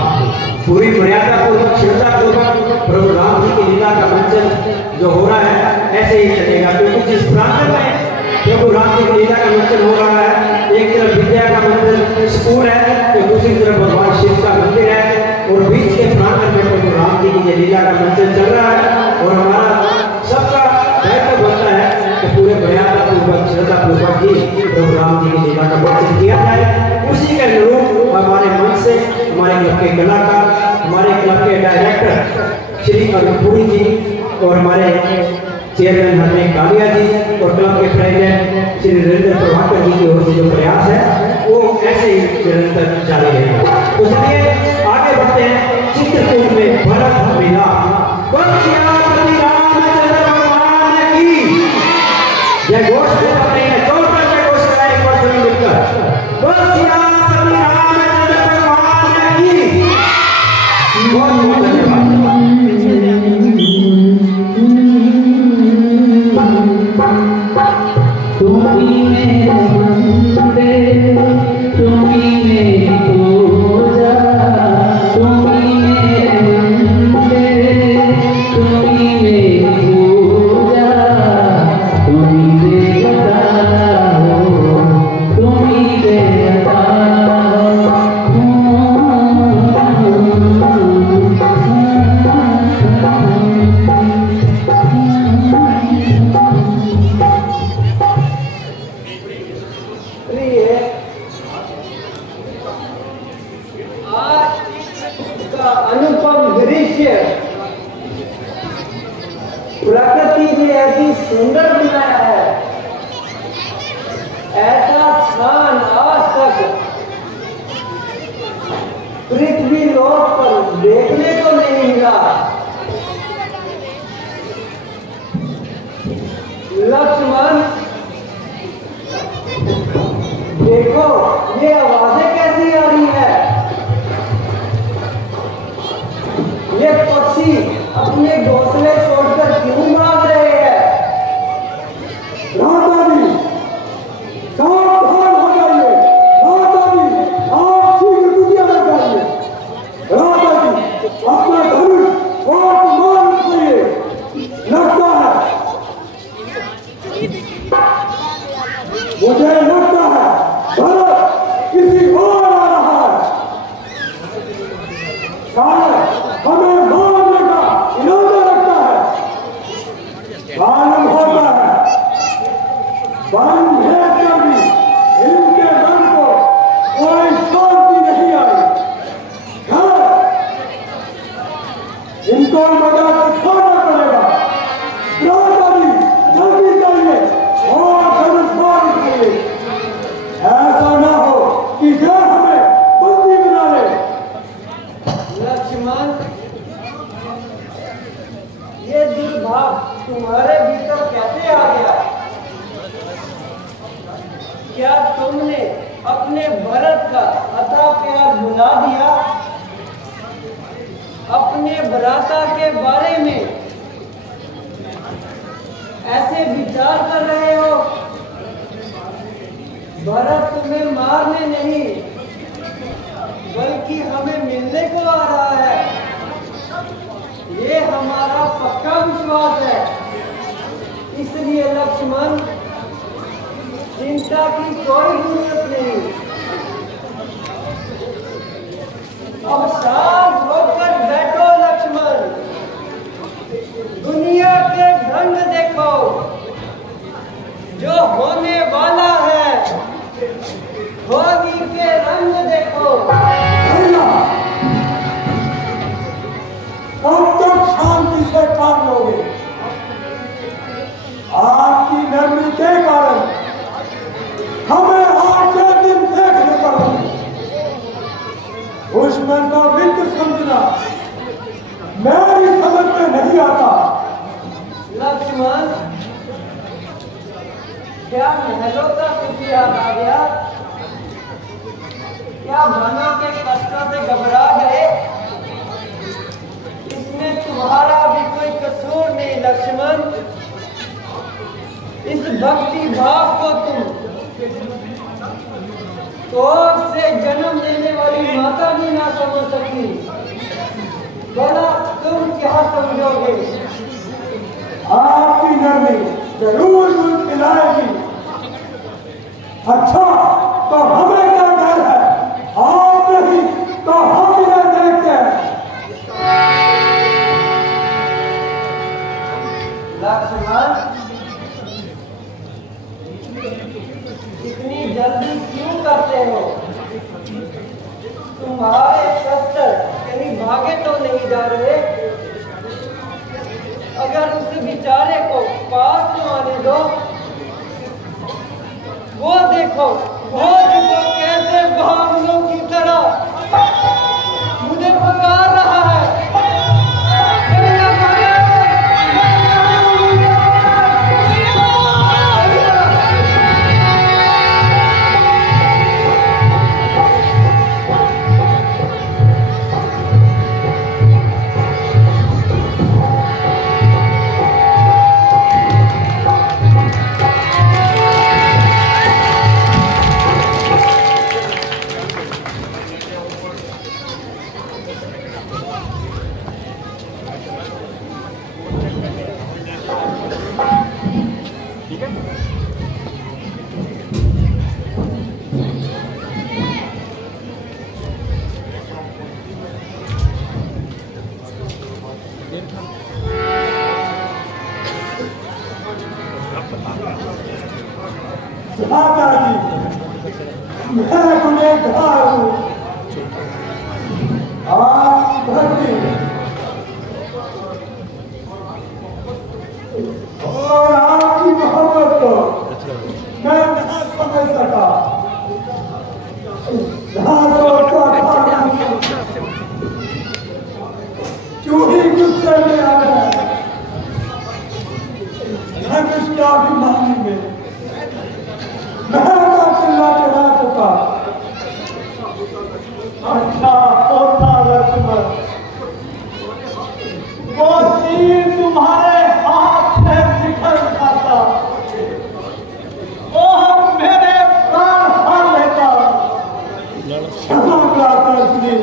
पूरी मर्यादा पूर्वक श्रद्धा पूर्वक प्रभु राम जी की लीला का मंचन जो हो रहा है ऐसे ही चलेगा, क्योंकि जिस प्रांगण में प्रभु राम जी की लीला का मंचन हो रहा है, एक तरफ विद्या का मंदिर स्कूल है तो दूसरी तरफ भगवान शिव का मंदिर है और बीच के प्रांगण में प्रभु राम जी की लीला का मंचन चल रहा है। और हमारा सबका दायित्व बनता है कि पूरे मर्यादा पूर्वक श्रद्धा पूर्वक ही प्रभु राम जी की लीला का मंचन किया जाए। उसी के अनुरूप हमारे मंच से हमारे क्लब के कलाकार, हमारे क्लब के डायरेक्टर श्री अरुणपुरी जी और हमारे चेयरमैन हरदेव कालिया जी और क्लब के प्रेसिडेंट श्री नरेंद्र प्रभाकर जी की ओर से जो प्रयास है वो ऐसे ही निरंतर जारी रहेगा। तो चलिए आगे बढ़ते हैं। चित्रकूट में भरत मिलाप जय घोष नहीं है, जोरदार जय घोष कराए एक बार सभी मिलकर। बोल श्री रामचंद्र भगवान की। बहुत बहुत धन्यवाद। प्रकृति ने ऐसी सुंदर बनाया है, ऐसा स्थान आज तक पृथ्वी लोक पर देखने को नहीं मिला। लक्ष्मण देखो ये आवाजें कैसी आ रही है। ये पक्षी अपने घोंसले छोड़कर क्यों भाग रहे हैं? राधा जी सावधान हो जाइए। राधा जी आप शीघ्र दुनिया में जाइए। राधा जी अपना धनुष और मान उठाइए। लगता है मुझे लगता है भरत किसी और आ रहा है। शायद हमें मारने का इरादा रखता है। मालूम होता है वन भेद कर भी इनके मन को कोई शांति नहीं आई। इनको मजा दिखाना पड़ेगा। राजा जी जल्दी करिए और धनुष बाण उठाइए। ऐसा ना हो कि यह हमें बंदी बना ले। लक्ष्मण ये दुर्भाग तुम्हारे भीतर कैसे आ गया? क्या तुमने अपने भरत का अता प्यार भुला दिया? अपने भ्राता के बारे में ऐसे विचार कर रहे हो? भरत तुम्हें मारने नहीं बल्कि हमें मिलने को आ रहा है। ये हमारा पक्का विश्वास है। इसलिए लक्ष्मण चिंता की कोई जरूरत नहीं। अब शांत होकर बैठो लक्ष्मण। दुनिया के ढंग देखो जो होने वाला है। होली के रंग देखो। कब तक शांति से काम लोगे? आपकी नरमी के कारण हमें आज के दिन देखने पड़ेंगे। दुश्मन को मित्र समझना मेरी समझ में नहीं आता। लक्ष्मण क्या महलों का कुछ याद आ गया? क्या भाना के कष्टों से घबरा गए? इसमें तुम्हारा भी कोई कसूर नहीं लक्ष्मण। इस भक्ति भाव को तुम कोख से जन्म लेने वाली माता भी ना समझ सकी। भला तुम क्या समझोगे? आपकी नरमी जरूर दूध पिलाएगी। अच्छा तो हमें क्या डर है? आप नहीं तो हम इन्हें देखते हैं। लक्ष्मण इतनी जल्दी क्यों करते हो? तुम्हारे शस्त्र कहीं भागे तो नहीं जा रहे? अगर उस बेचारे को पास तो आने दो। वो देखो कैसे भावनों की तरह मुझे पुकार रहा है। माता जी मैं गुनहगार हूँ। आप भक्ति और आपकी मोहब्बत को मैं नहीं समझ सका। क्यों ही गुस्से में आ गया? धनुष पिता भी मानेंगे। मैं तो चिल्ला चढ़ा चुका। अच्छा होता लक्ष्मण, वो तीर तुम्हारे हाथ से निकल जाता, वो मेरे प्राण हर लेता। क्षमा कर श्री,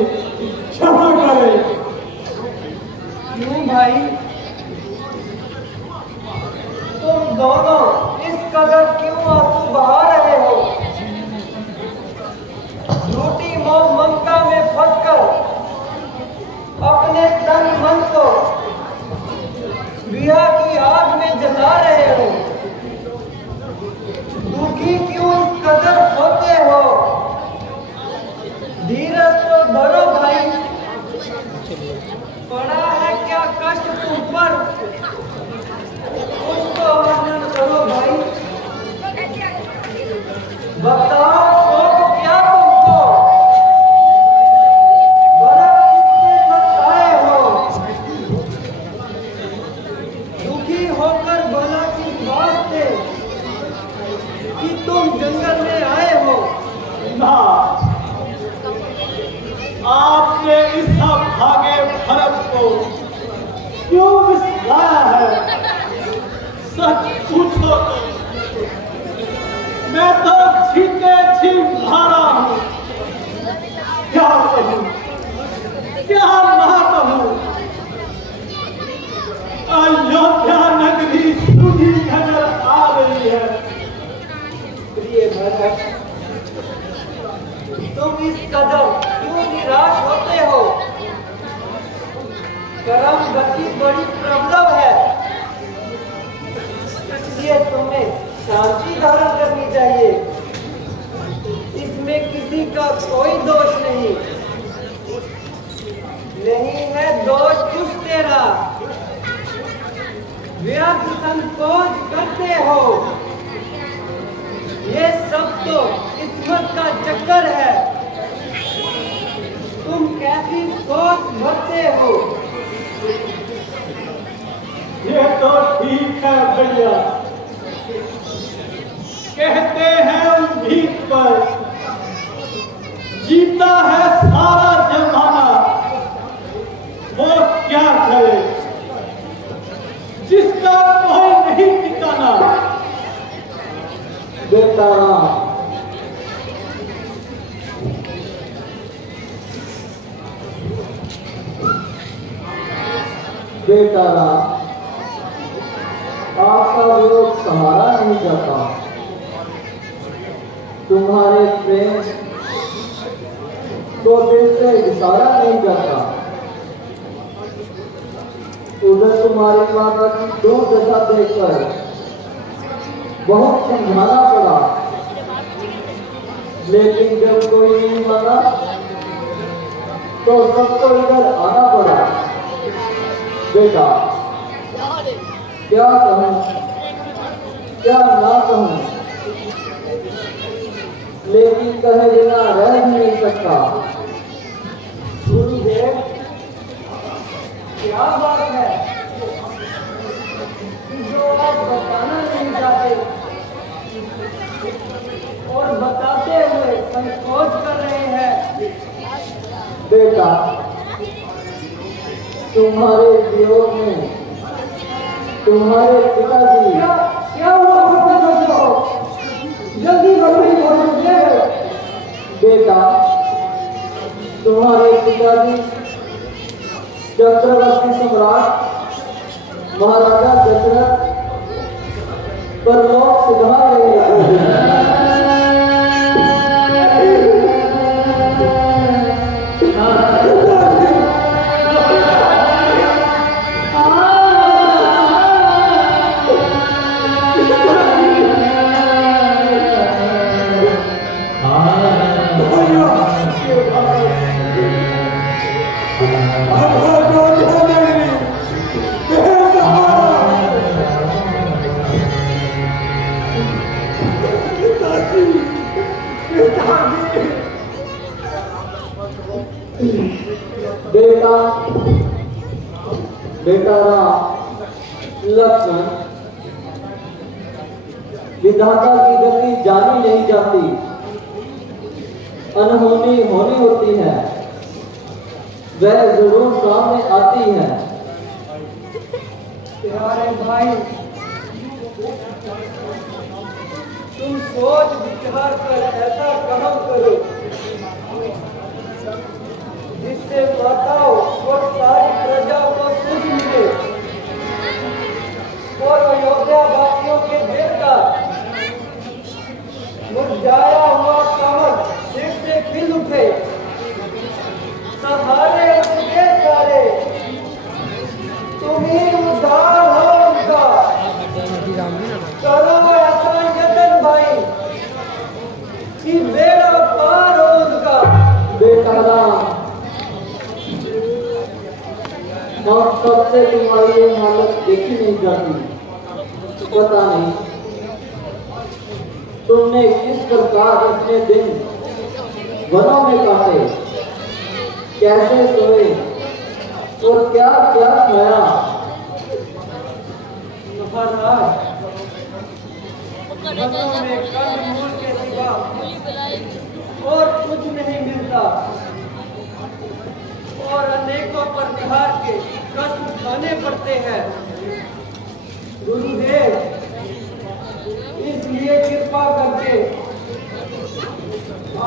क्षमा करे। क्यों भाई, तुम दोनों इस कदर क्यों आंसू बहा रहे हो? झूठी मोह ममता में फंसकर अपने तन मन को विरह की आग में जला रहे हो। दुखी क्यों इस कदर होते हो? धीरज तो धरो भाई, पड़ा है क्या कष्ट तुम पर, उसको वर्णन करो भाई। बताओ शोक क्या तुमको, बड़ा किससे बताए हो? दुखी होकर भला किस बात से कि तुम जंगल में आए हो? ना, आपने इस भागे भरत को क्यों विसराया है? सच पूछो तो मैं तो छीटे छीट मारा हूँ। क्या कहूँ, क्या ना कहूँ? अयोध्या नगरी सूझी नजर आ रही है। प्रिय भरत, तुम इस कदर क्यों निराश होते हो? कर्म गति बड़ी प्रबल है, इसलिए तुम्हें शांति धारण करनी चाहिए। इसमें किसी का कोई दोष नहीं, नहीं है दोष कुछ तेरा। व्यर्थ संकोच करते हो, ये सब तो किस्मत का चक्कर है। तुम कैसी सोच भरते हो? ये तो ठीक है भैया, कहते हैं उम्मीद पर जीता है सारा जमाना। वो क्या करे जिसका कोई नहीं ठिकाना। बेटा बेटा आपका वियोग सहारा नहीं जाता। तुम्हारे प्रेम तो दिल से इशारा नहीं जाता। उधर तुम्हारी माता की दूर दशा देखकर बहुत समझाना पड़ा, लेकिन जब कोई नहीं माना तो सबको इधर आना पड़ा। बेटा क्या कहूँ क्या ना कहूँ, लेकिन कहे बिना रह नहीं सकता। गुरुदेव, क्या बात है कि जो आप बताना नहीं चाहते और बताते हुए संकोच कर रहे हैं? बेटा तुम्हारे वियोग में तुम्हारे पिताजी क्या हुआ? जल्दी बताइए। बेटा तुम्हारे पिताजी चक्रवर्ती सम्राट महाराजा दशरथ परलोक सिधा रहे हैं। बेटा बेटा राम लक्ष्मण विधाता की गति जानी नहीं जाती, अनहोनी होनी होती है, वह जरूर सामने आती है। प्यारे भाई, तुम सोच विचार कर ऐसा काम करो जिससे माताओं और सारी प्रजा को सुख मिले और अयोध्या वासियों के दिल का मुरझाया हुआ कमल फिर से खिल उठे। सहारे उनके सारे, तुम्ही उद्धार हो उनका। करो ऐसा यतन भाई कि बेड़ा पार हो उनका। बेटा राम, हम सबसे तुम्हारी ये हालत देखी नहीं जाती। पता नहीं तुमने किस प्रकार इतने दिन वनों में काटे, कैसे सोए और क्या क्या खाया। महाराज, वनों में कंदमूल के सिवा और कुछ नहीं मिलता और अनेकों प्रकार के कष्ट उठाने पड़ते हैं। गुरुदेव, इसलिए कृपा करके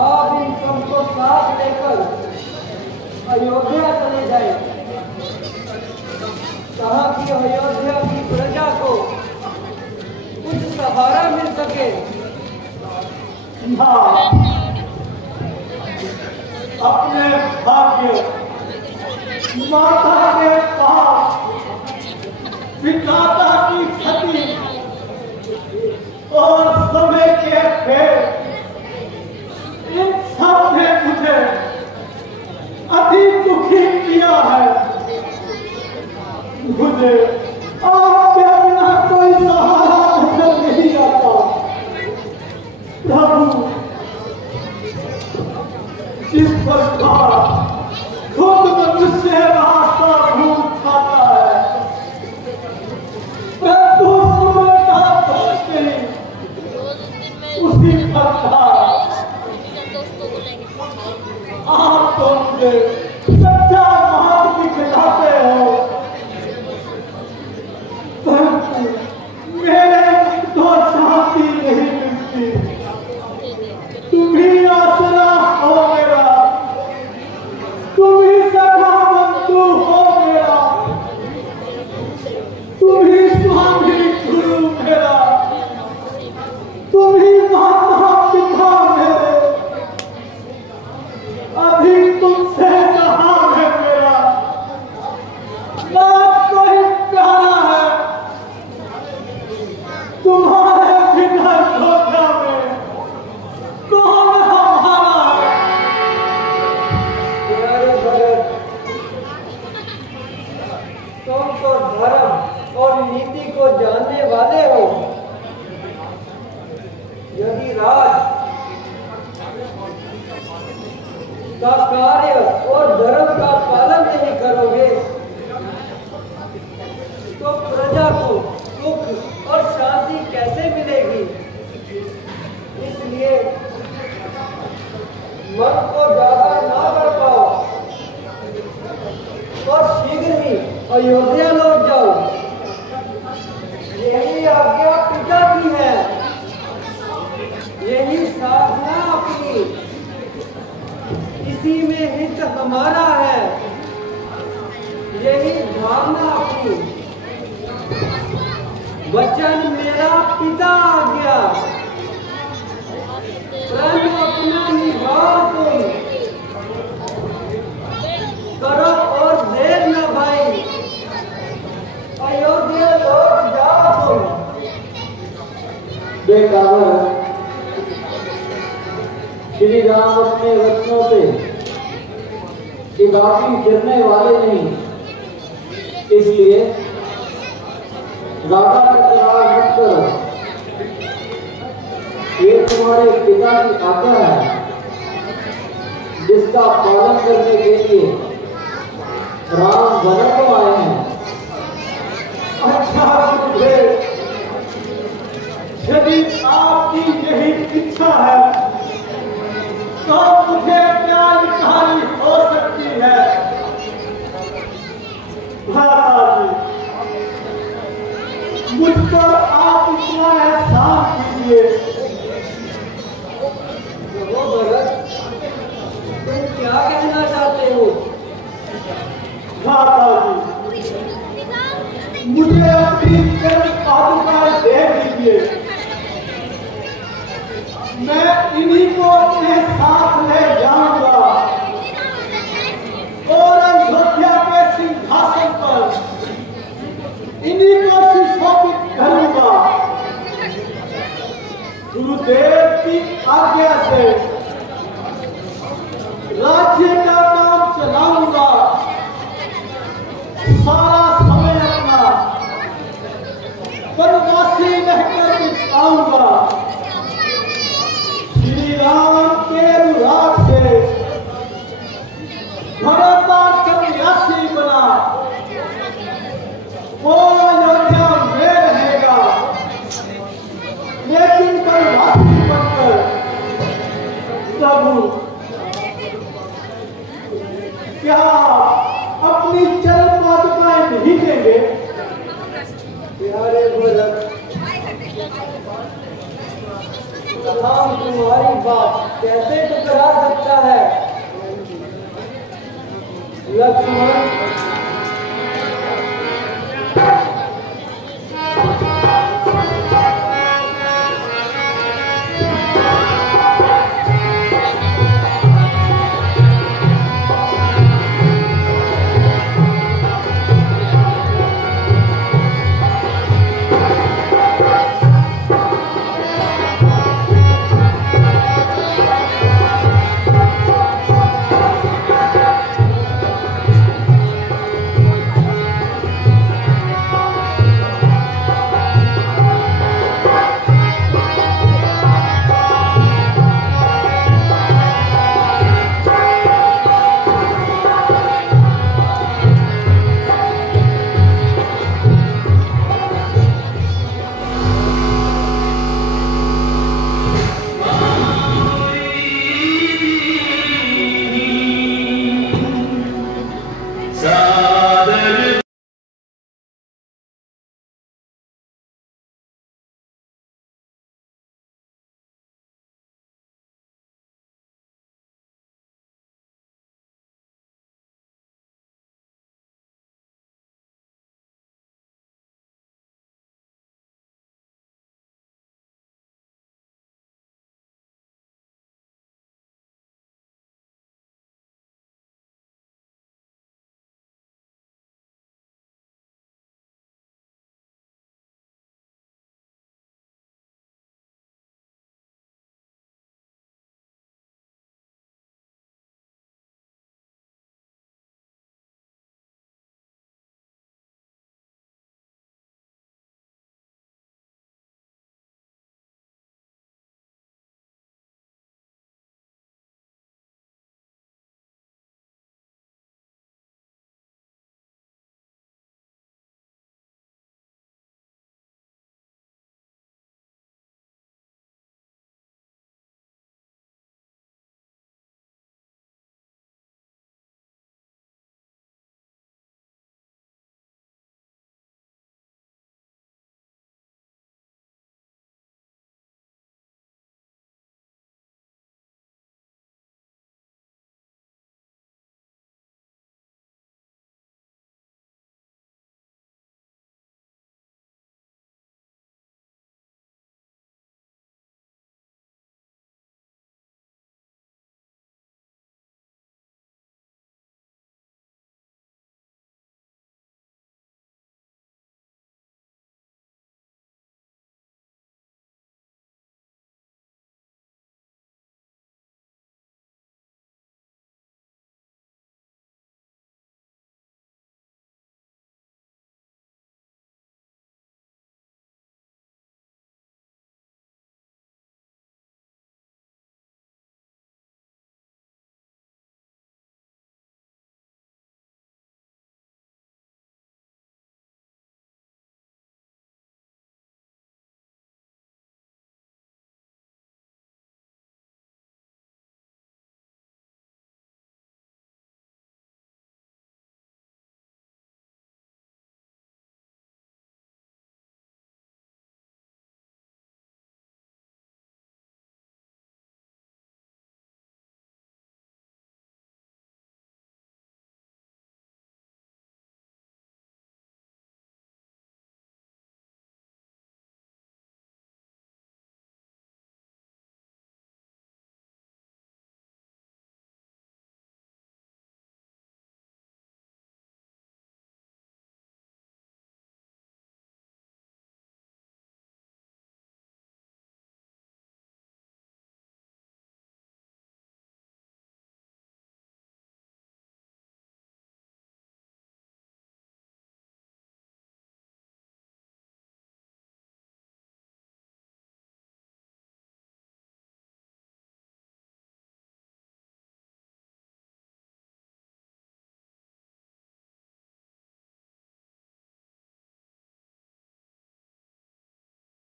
आप इन सबको साथ लेकर अयोध्या चले जाए, कहा कि अयोध्या की प्रजा को कुछ सहारा मिल सके। अपने भाग्य माता के पास विधाता की क्षति और समय के फेर, इन सब ने मुझे अधिक दुखी किया है। मुझे आपके बिना कोई सहारा नजर नहीं आता। प्रभु, जिस प्रकार खुद मनुष्य रास्ता भूल खाता है, परंतु समय का दोष नहीं, उसी प्रकार आप तो मुझे सच्चा मार्ग दिखलाते हो, परंतु मेरे तो शांति नहीं मिलती। तुम ही आसरा हो मेरा, तुम ही सखा बंधु हो मेरा, तुम ही स्वामी गुरु मेरा, तुम ही माता पिता मेरे, अधिक तुमसे कहा है मेरा, ना कोई प्यारा है तुम्हारे बिना धोखा में कौन हमारा है। प्यारे भरत, तुम तो धर्म और नीति को जानने वाले हो। यदि राज का कार्य और धर्म का पालन नहीं करोगे तो प्रजा को सुख और शांति कैसे मिलेगी। इसलिए मन को ज्यादा ना कर पाओ और शीघ्र ही अयोध्या लौट जाओ। यही आज्ञा पिता की है, यही साधना अपनी, इसी में हित हमारा है, यही भावना अपनी। वचन मेरा पिता आज्ञा, प्रण अपना निभाओ तुम, करो और देर न भाई, अयोध्या लौट जाओ तुम। बेकावर श्री राम अपने वचनों से बाकी गिरने वाले नहीं, इसलिए ज्यादा तकरार मत करो। ये तुम्हारे पिता की आज्ञा है, जिसका पालन करने के लिए राम वन को आए हैं। अच्छा यदि आपकी यही इच्छा है तो मुझे क्या निखारी हो सकती है। भ्राता जी, मुझ पर आप इतना एहसान कीजिए। भरत, तुम क्या कहना चाहते हो? भ्राता जी, मुझे अपनी चरण पादुकाएं दे दीजिए। मैं इन्हीं को अपने साथ ले जाऊंगा और अयोध्या के सिंहासन पर इन्हीं को सुशोभित करूंगा। गुरुदेव की आज्ञा से राज्य का काम चलाऊंगा। सारा समय अपना वनवासी रहकर बिताऊंगा। श्री राम के अनुराग से भरता सन्यासी बना वो अयोध्या में रहेगा, लेकिन वनवासी बनकर प्रभु क्या अपनी चरण पादुकाएं नहीं देंगे? प्यारे भरत, राम तुम्हारी बात कैसे टुकरा सकता है? लक्ष्मण,